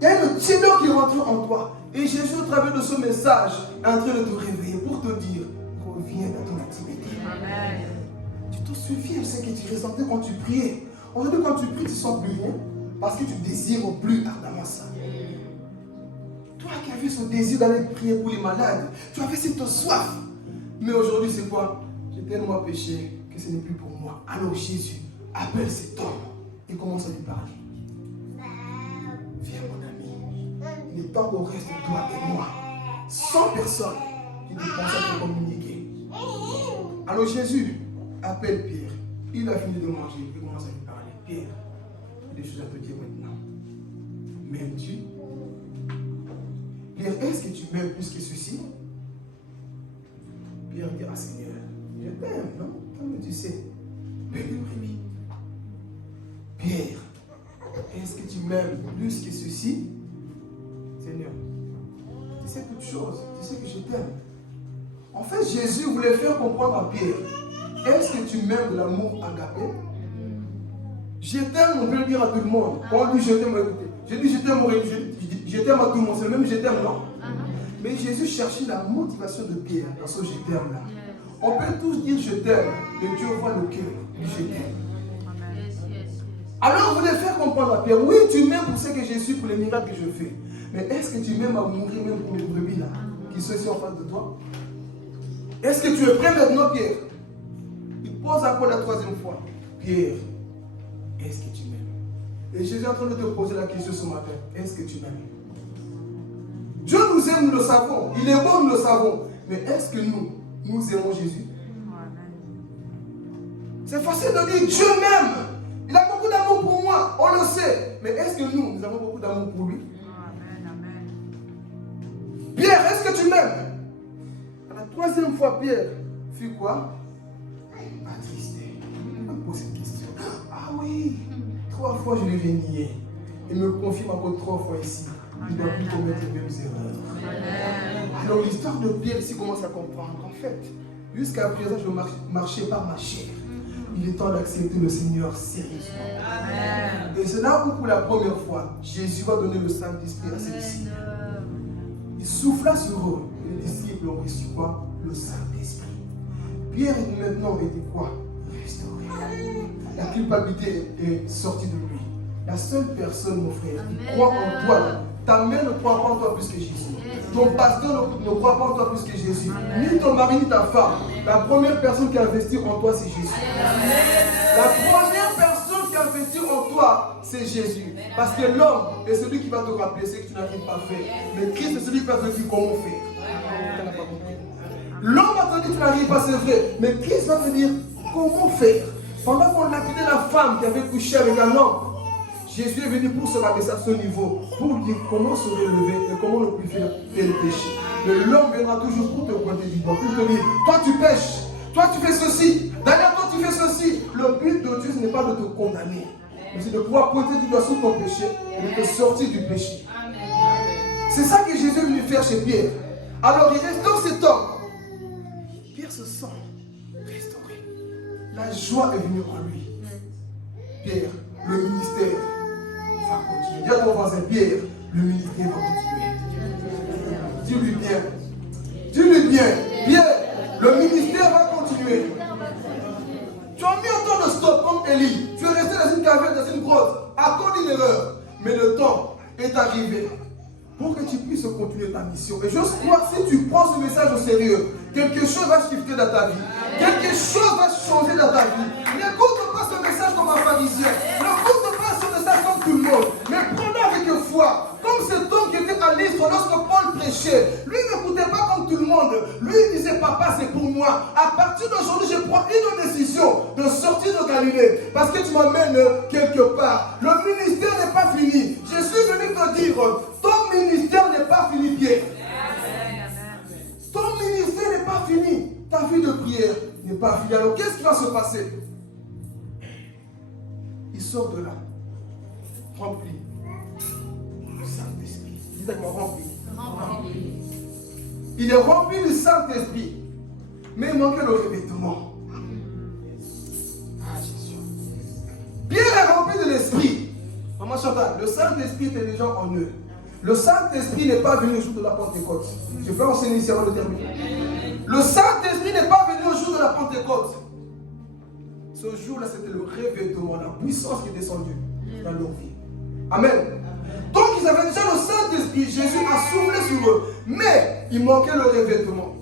Il y a une tiédeur qui rentre en toi. Et Jésus, au travers de ce message, est en train de te réveiller pour te dire, reviens dans ton intimité. Amen. Tu te souviens de ce que tu ressentais quand tu priais. Aujourd'hui, quand tu pries, tu ne sens plus rien. Parce que tu désires plus ardemment ça. Toi qui avais ce désir d'aller prier pour les malades, tu avais cette soif. Mais aujourd'hui, c'est quoi? J'ai tellement péché que ce n'est plus pour moi. Alors Jésus appelle cet homme et commence à lui parler. Viens, mon ami. Il est temps au reste de toi et moi. 100 personnes qui dépensent à te communiquer. Alors Jésus appelle Pierre. Il a fini de manger. Il commence à lui parler. Pierre, j'ai des choses à te dire maintenant. M'aimes-tu? Pierre, est-ce que tu m'aimes plus que ceci? Pierre dit, ah Seigneur, je t'aime, non? Comme tu sais, mais le brebis. Pierre, est-ce que tu m'aimes plus que ceci? Seigneur, tu sais toutes choses, tu sais que je t'aime. En fait, Jésus voulait faire comprendre à Pierre, est-ce que tu m'aimes de l'amour agapé? Je t'aime, on peut le dire à tout le monde. Quand on dit je t'aime, je dis je t'aime à tout le monde, c'est le même je t'aime, non? Mais Jésus cherchait la motivation de Pierre dans ce je t'aime là. On peut tous dire je t'aime, mais Dieu voit le cœur du je t'aime. Alors vous voulez faire comprendre à Pierre, oui tu m'aimes pour ce que je suis, pour les miracles que je fais. Mais est-ce que tu m'aimes à mourir même pour les brebis là, qui sont ici en face de toi? Est-ce que tu es prêt maintenant Pierre? Il pose encore la troisième fois. Pierre, est-ce que tu m'aimes? Et Jésus est en train de te poser la question ce matin. Est-ce que tu m'aimes? Dieu nous aime, nous le savons. Il est bon, nous le savons. Mais est-ce que nous aimons Jésus? C'est facile de dire Dieu m'aime. Il a beaucoup d'amour pour moi. On le sait. Mais est-ce que nous avons beaucoup d'amour pour lui? Pierre, est-ce que tu m'aimes? La troisième fois, Pierre fut quoi? Attristé. Il me pose cette question. Ah oui, 3 fois je l'ai nié. Il me confirme encore 3 fois ici. Il ne doit plus commettre les mêmes erreurs. Alors l'histoire de Pierre ici commence à comprendre qu'en fait, jusqu'à présent je marchais par ma chair. Il est temps d'accepter le Seigneur sérieusement. Amen. Et c'est là où pour la première fois, Jésus va donner le Saint-Esprit à ses disciples. Il souffla sur eux. Et les disciples ont reçu quoi? Le Saint-Esprit. Pierre maintenant était quoi? Restauré. La culpabilité est sortie de lui. La seule personne, mon frère, qui croit en toi, ta mère ne croit pas en toi plus que Jésus. Ton pasteur ne croit pas en toi plus que Jésus. Ni ton mari, ni ta femme. La première personne qui investit en toi, c'est Jésus. La première personne qui investit en toi, toi, c'est Jésus. Parce que l'homme est celui qui va te rappeler ce que tu n'arrives pas à faire. Mais Christ est celui qui va te dire comment faire. L'homme va te dire que tu n'arrives pas, c'est vrai. Mais Christ va te dire comment faire. Pendant qu'on a quitté la femme qui avait couché avec un homme, Jésus est venu pour se rabaisser à ce niveau, pour dire comment se relever et comment ne plus faire le péché. Mais l'homme viendra toujours pour te pointer du doigt, pour te dire, toi tu pêches, toi tu fais ceci, d'ailleurs toi tu fais ceci. Le but de Dieu, ce n'est pas de te condamner, mais c'est de pouvoir pointer du doigt sur ton péché et de te sortir du péché. C'est ça que Jésus est venu faire chez Pierre. Alors il restaure cet homme. Pierre se sent restauré. La joie est venue en lui. Pierre, le ministère va continuer. Dis à ton voisin, Pierre, le ministère va continuer. Dis-lui bien. Dis-lui bien. Pierre, le ministère va continuer. Tu as mis un temps de stop comme Élie. Tu es resté dans une caverne, dans une grotte, à cause d'une erreur. Mais le temps est arrivé pour que tu puisses continuer ta mission. Et je crois que si tu prends ce message au sérieux, quelque chose va shifter dans ta vie. Quelque chose va changer dans ta vie. N'écoute pas ce message comme un pharisien. N'écoute pas ce message comme tout le monde. Mais prends-le avec foi. Comme cet homme qui était à l'Istre lorsque Paul prêchait. Lui n'écoutait pas comme tout le monde. Lui il disait, papa c'est pour moi. À partir d'aujourd'hui, je prends une décision de sortir de Galilée. Parce que tu m'amènes quelque part. Le ministère n'est pas fini. Je suis venu te dire, ton ministère n'est pas fini, Pierre. Ton ministère n'est pas fini. Ta vie de prière n'est pas finie. Alors qu'est-ce qui va se passer? Il sort de là, rempli du Saint-Esprit. Dis avec moi, rempli. Il est rempli du Saint-Esprit. Mais il manquait le revêtement. Ah, Jésus. Pierre est rempli de l'Esprit. Maman Chantal, le Saint-Esprit était déjà en eux. Le Saint-Esprit n'est pas venu au jour de la Pentecôte. Je vais enseigner ici avant de terminer. Le Saint-Esprit n'est pas venu au jour de la Pentecôte. Ce jour-là, c'était le revêtement, la puissance qui est descendue dans leur vie. Amen. Donc, ils avaient déjà le Saint-Esprit. Jésus a soufflé sur eux. Mais, il manquait le revêtement.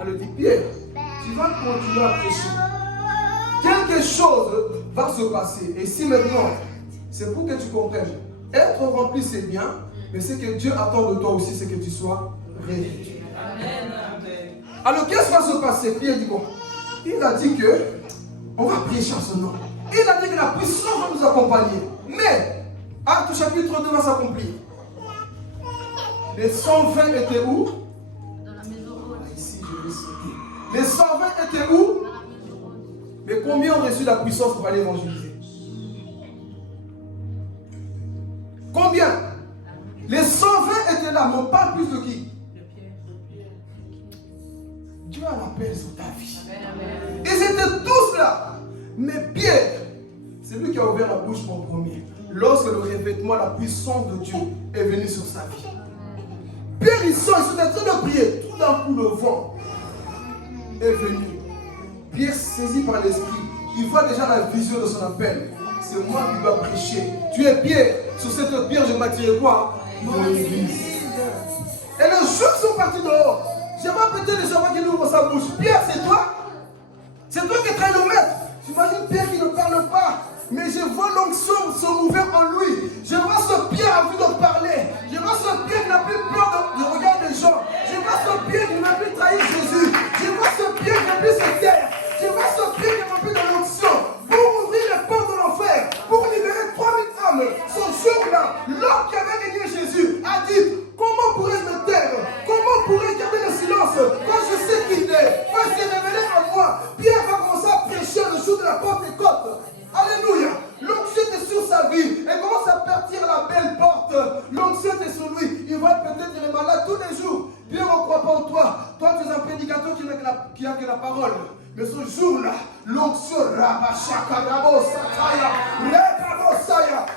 Elle dit, Pierre, tu vas continuer à prêcher. Quelque chose va se passer. Et si maintenant, c'est pour que tu comprennes, être rempli, c'est bien, mais ce que Dieu attend de toi aussi, c'est que tu sois revêtu. Alors, qu'est-ce qui va se passer? Pierre dit, bon, il a dit que on va prêcher en son nom. Il a dit que la puissance va nous accompagner. Mais, Acte chapitre 2 va s'accomplir. Les 120 étaient où? Dans la maison haute. Ici, je vais sauter. Les 120 étaient où? Mais combien ont reçu la puissance pour aller évangéliser? Combien? Les 120 étaient là, mais on parle plus de qui? Dieu a l'appel sur ta vie. Ils étaient tous là. Mais Pierre, c'est lui qui a ouvert la bouche en premier. Lorsque le revêtement, la puissance de Dieu est venue sur sa vie. Pierre, ils sont en train de prier. Tout d'un coup, le vent est venu. Pierre, saisi par l'Esprit, il voit déjà la vision de son appel. C'est moi qui dois prêcher. Tu es Pierre. Sur cette pierre, je bâtirai quoi? Mon église. Et les jours sont partis dehors. J'aimerais peut-être les gens qui ouvrent sa bouche. Pierre, c'est toi? C'est toi qui es train de le mettre. J'imagine Pierre qui ne parle pas. Mais je vois l'onction se mouvoir en lui. Je vois ce Pierre a envie de parler. Je vois ce Pierre qui n'a plus peur de regard des gens. Je vois ce Pierre qui n'a plus trahi Jésus. Je vois ce Pierre qui n'a plus se taire. Je vois ce Pierre qui n'a plus de l'onction. Pour ouvrir les portes de l'enfer. Pour libérer 3000 âmes. Ce jour-là, l'homme qui avait régné Jésus a dit, comment pourrais-je me taire? Comment pourrais-je garder le silence quand je sais qu'il est? Quand il s'est révélé à moi. Pierre va commencer à prêcher le jour de la Pentecôte. Alléluia. L'onction était sur sa vie. Et commence à partir à la belle porte. L'onction était sur lui. Il va peut-être les malades tous les jours. Pierre, on ne croit pas en toi. Toi, tu es un prédicateur qui n'a que la parole. Mais ce jour-là, l'onction,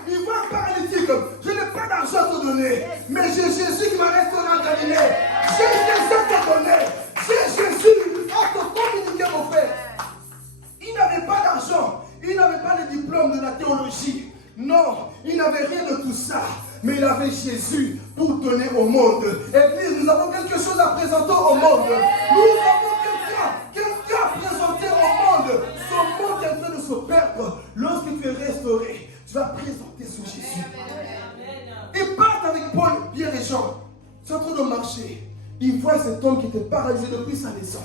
il voit un paralytique. Je n'ai pas d'argent à te donner. Mais j'ai Jésus qui m'a restauré en Galilée. J'ai Jésus à te donner. J'ai Jésus à te communiquer, mon frère. Il n'avait pas d'argent. Il n'avait pas le diplôme de la théologie. Non, il n'avait rien de tout ça. Mais il avait Jésus pour donner au monde. Église, nous avons quelque chose à présenter au monde. Nous avons quelqu'un à présenter au monde. Ce monde est en train de se perdre. Lorsque tu es restauré, vas présenter sur Jésus. Ils partent avec Paul, Pierre et Jean. Ils sont en train de marcher. Ils voient cet homme qui était paralysé depuis sa naissance.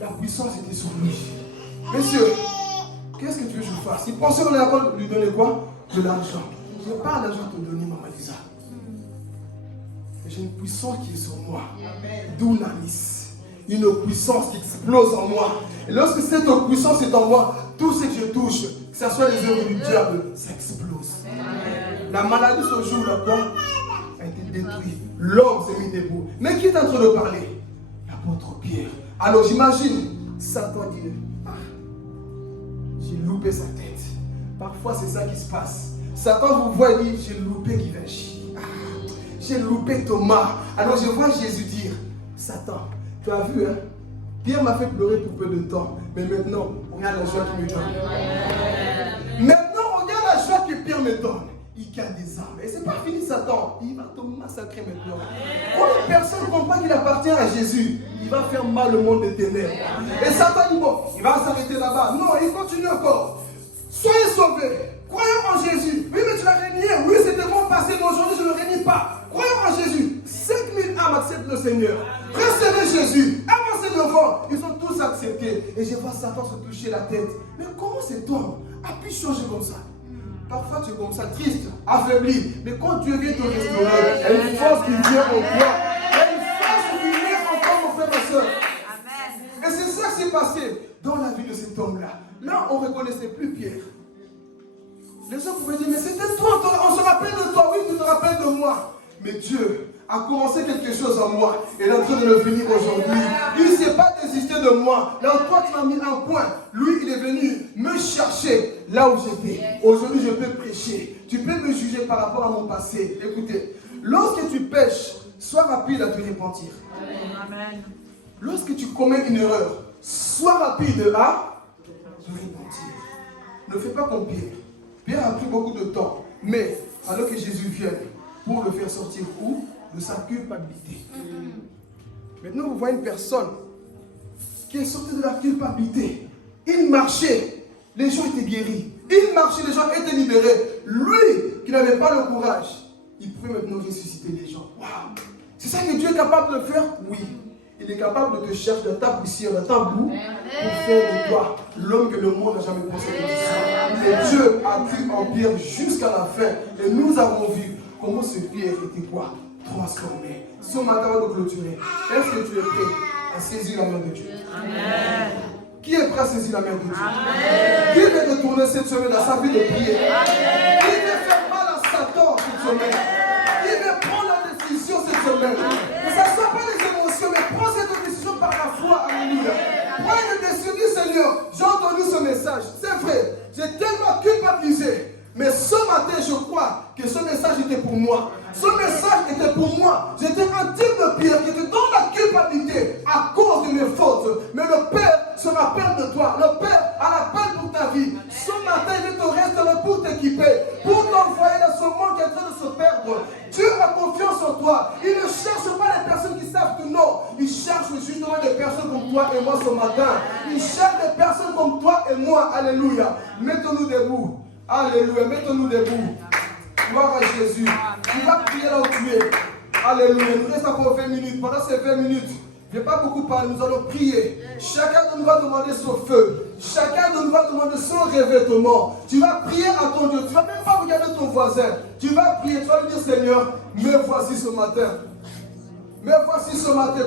La puissance était sur lui. Messieurs, qu'est-ce que tu veux que je fasse? Ils pensaient qu'on allait lui donner quoi? De l'argent. Je n'ai pas l'argent à te donner, Maman Lisa. J'ai une puissance qui est sur moi. D'où la mise. Une puissance qui explose en moi. Et lorsque cette puissance est en moi, tout ce que je touche, que ce soit les œuvres du diable, ça explose. La maladie ce jour-là a été détruite. L'homme s'est mis debout. Mais qui est en train de parler? L'apôtre Pierre. Alors j'imagine, Satan dit, j'ai loupé sa tête. Parfois c'est ça qui se passe. Satan vous voit et dit, j'ai loupé Givenchy. J'ai loupé Thomas. Alors je vois Jésus dire, Satan, tu as vu, hein? Pierre m'a fait pleurer pour peu de temps. Mais maintenant, regarde la joie qu'il me donne. Maintenant, regarde la joie que Pierre me donne. Il gagne des armes. Et c'est pas fini, Satan. Il va te massacrer maintenant. Quand une personne comprend qu'il appartient à Jésus, il va faire mal au monde des ténèbres. Et Satan dit, bon, il va s'arrêter là-bas. Non, il continue encore. Soyez sauvés. Croyez en Jésus. Oui, mais tu l'as renié. Oui, c'était mon passé, mais aujourd'hui, je ne le renie pas. Croyez en Jésus. 5000 âmes acceptent le Seigneur. Recevez Jésus. Avancez devant. Ils ont tous accepté. Et je vois Satan se toucher la tête. Mais comment cet homme a pu changer comme ça? Parfois tu es comme ça, triste, affaibli. Mais quand Dieu vient te restaurer, il y a une force qui vient en toi. Il y a une force qui vient en toi, mon frère et soeur. Et c'est ça qui s'est passé dans la vie de cet homme-là. Là, on ne reconnaissait plus Pierre. Les gens pouvaient dire, mais c'était toi, on se rappelle de toi, oui, tu te rappelles de moi. Mais Dieu a commencé quelque chose en moi. Et il est en train de le finir aujourd'hui. Il ne s'est pas désisté de moi. Là où toi tu m'as mis un point, lui il est venu me chercher là où j'étais. Aujourd'hui je peux prêcher. Tu peux me juger par rapport à mon passé. Écoutez, lorsque tu pêches, sois rapide à te repentir. Amen. Lorsque tu commets une erreur, sois rapide à te repentir. Ne fais pas comme Pierre. Pierre a pris beaucoup de temps. Mais alors que Jésus vienne pour le faire sortir où? De sa culpabilité. Maintenant, vous voyez une personne qui est sortie de la culpabilité. Il marchait, les gens étaient guéris. Il marchait, les gens étaient libérés. Lui, qui n'avait pas le courage, il pouvait maintenant ressusciter les gens. Waouh! C'est ça que Dieu est capable de faire? Oui. Il est capable de te chercher de ta poussière, de ta boue, pour faire de toi l'homme que le monde n'a jamais pensé exister. Et Dieu a cru en Pierre jusqu'à la fin. Et nous avons vu comment ce Pierre était quoi? Transformé. Ce matin, on va clôturer. Est-ce que tu es prêt à saisir la main de Dieu? Amen. Qui est prêt à saisir la main de Dieu? Amen. Qui veut retourner cette semaine dans sa vie de prière? Amen. Qui veut faire mal à Satan cette semaine? Qui veut prendre la décision cette semaine? Que ça ne soit pas des émotions, mais prends cette décision par la foi. Alléluia. Prends une décision, dis Seigneur, j'ai entendu ce message. C'est vrai, j'ai tellement culpabilisé. Mais ce matin, je crois que ce message était pour moi. Ce message était pour moi. J'étais un type de Pierre qui était dans la culpabilité à cause de mes fautes. Mais le Père se rappelle de toi. Le Père a l'appel pour ta vie. Ce matin, il te reste pour t'équiper, pour t'envoyer dans ce monde qui est en train de se perdre. Dieu a confiance en toi. Il ne cherche pas les personnes qui savent tout, non. Il cherche justement des personnes comme toi et moi ce matin. Il cherche des personnes comme toi et moi. Alléluia. Mettons-nous debout. Alléluia, mettons-nous debout. Gloire à Jésus. Tu vas prier là où tu es. Alléluia. Il nous reste encore 20 minutes. Pendant ces 20 minutes, je ne vais pas beaucoup parler. Nous allons prier. Chacun de nous va demander son feu. Chacun de nous va demander son revêtement. Tu vas prier à ton Dieu. Tu ne vas même pas regarder ton voisin. Tu vas prier. Tu vas lui dire, Seigneur, me voici ce matin. Me voici ce matin.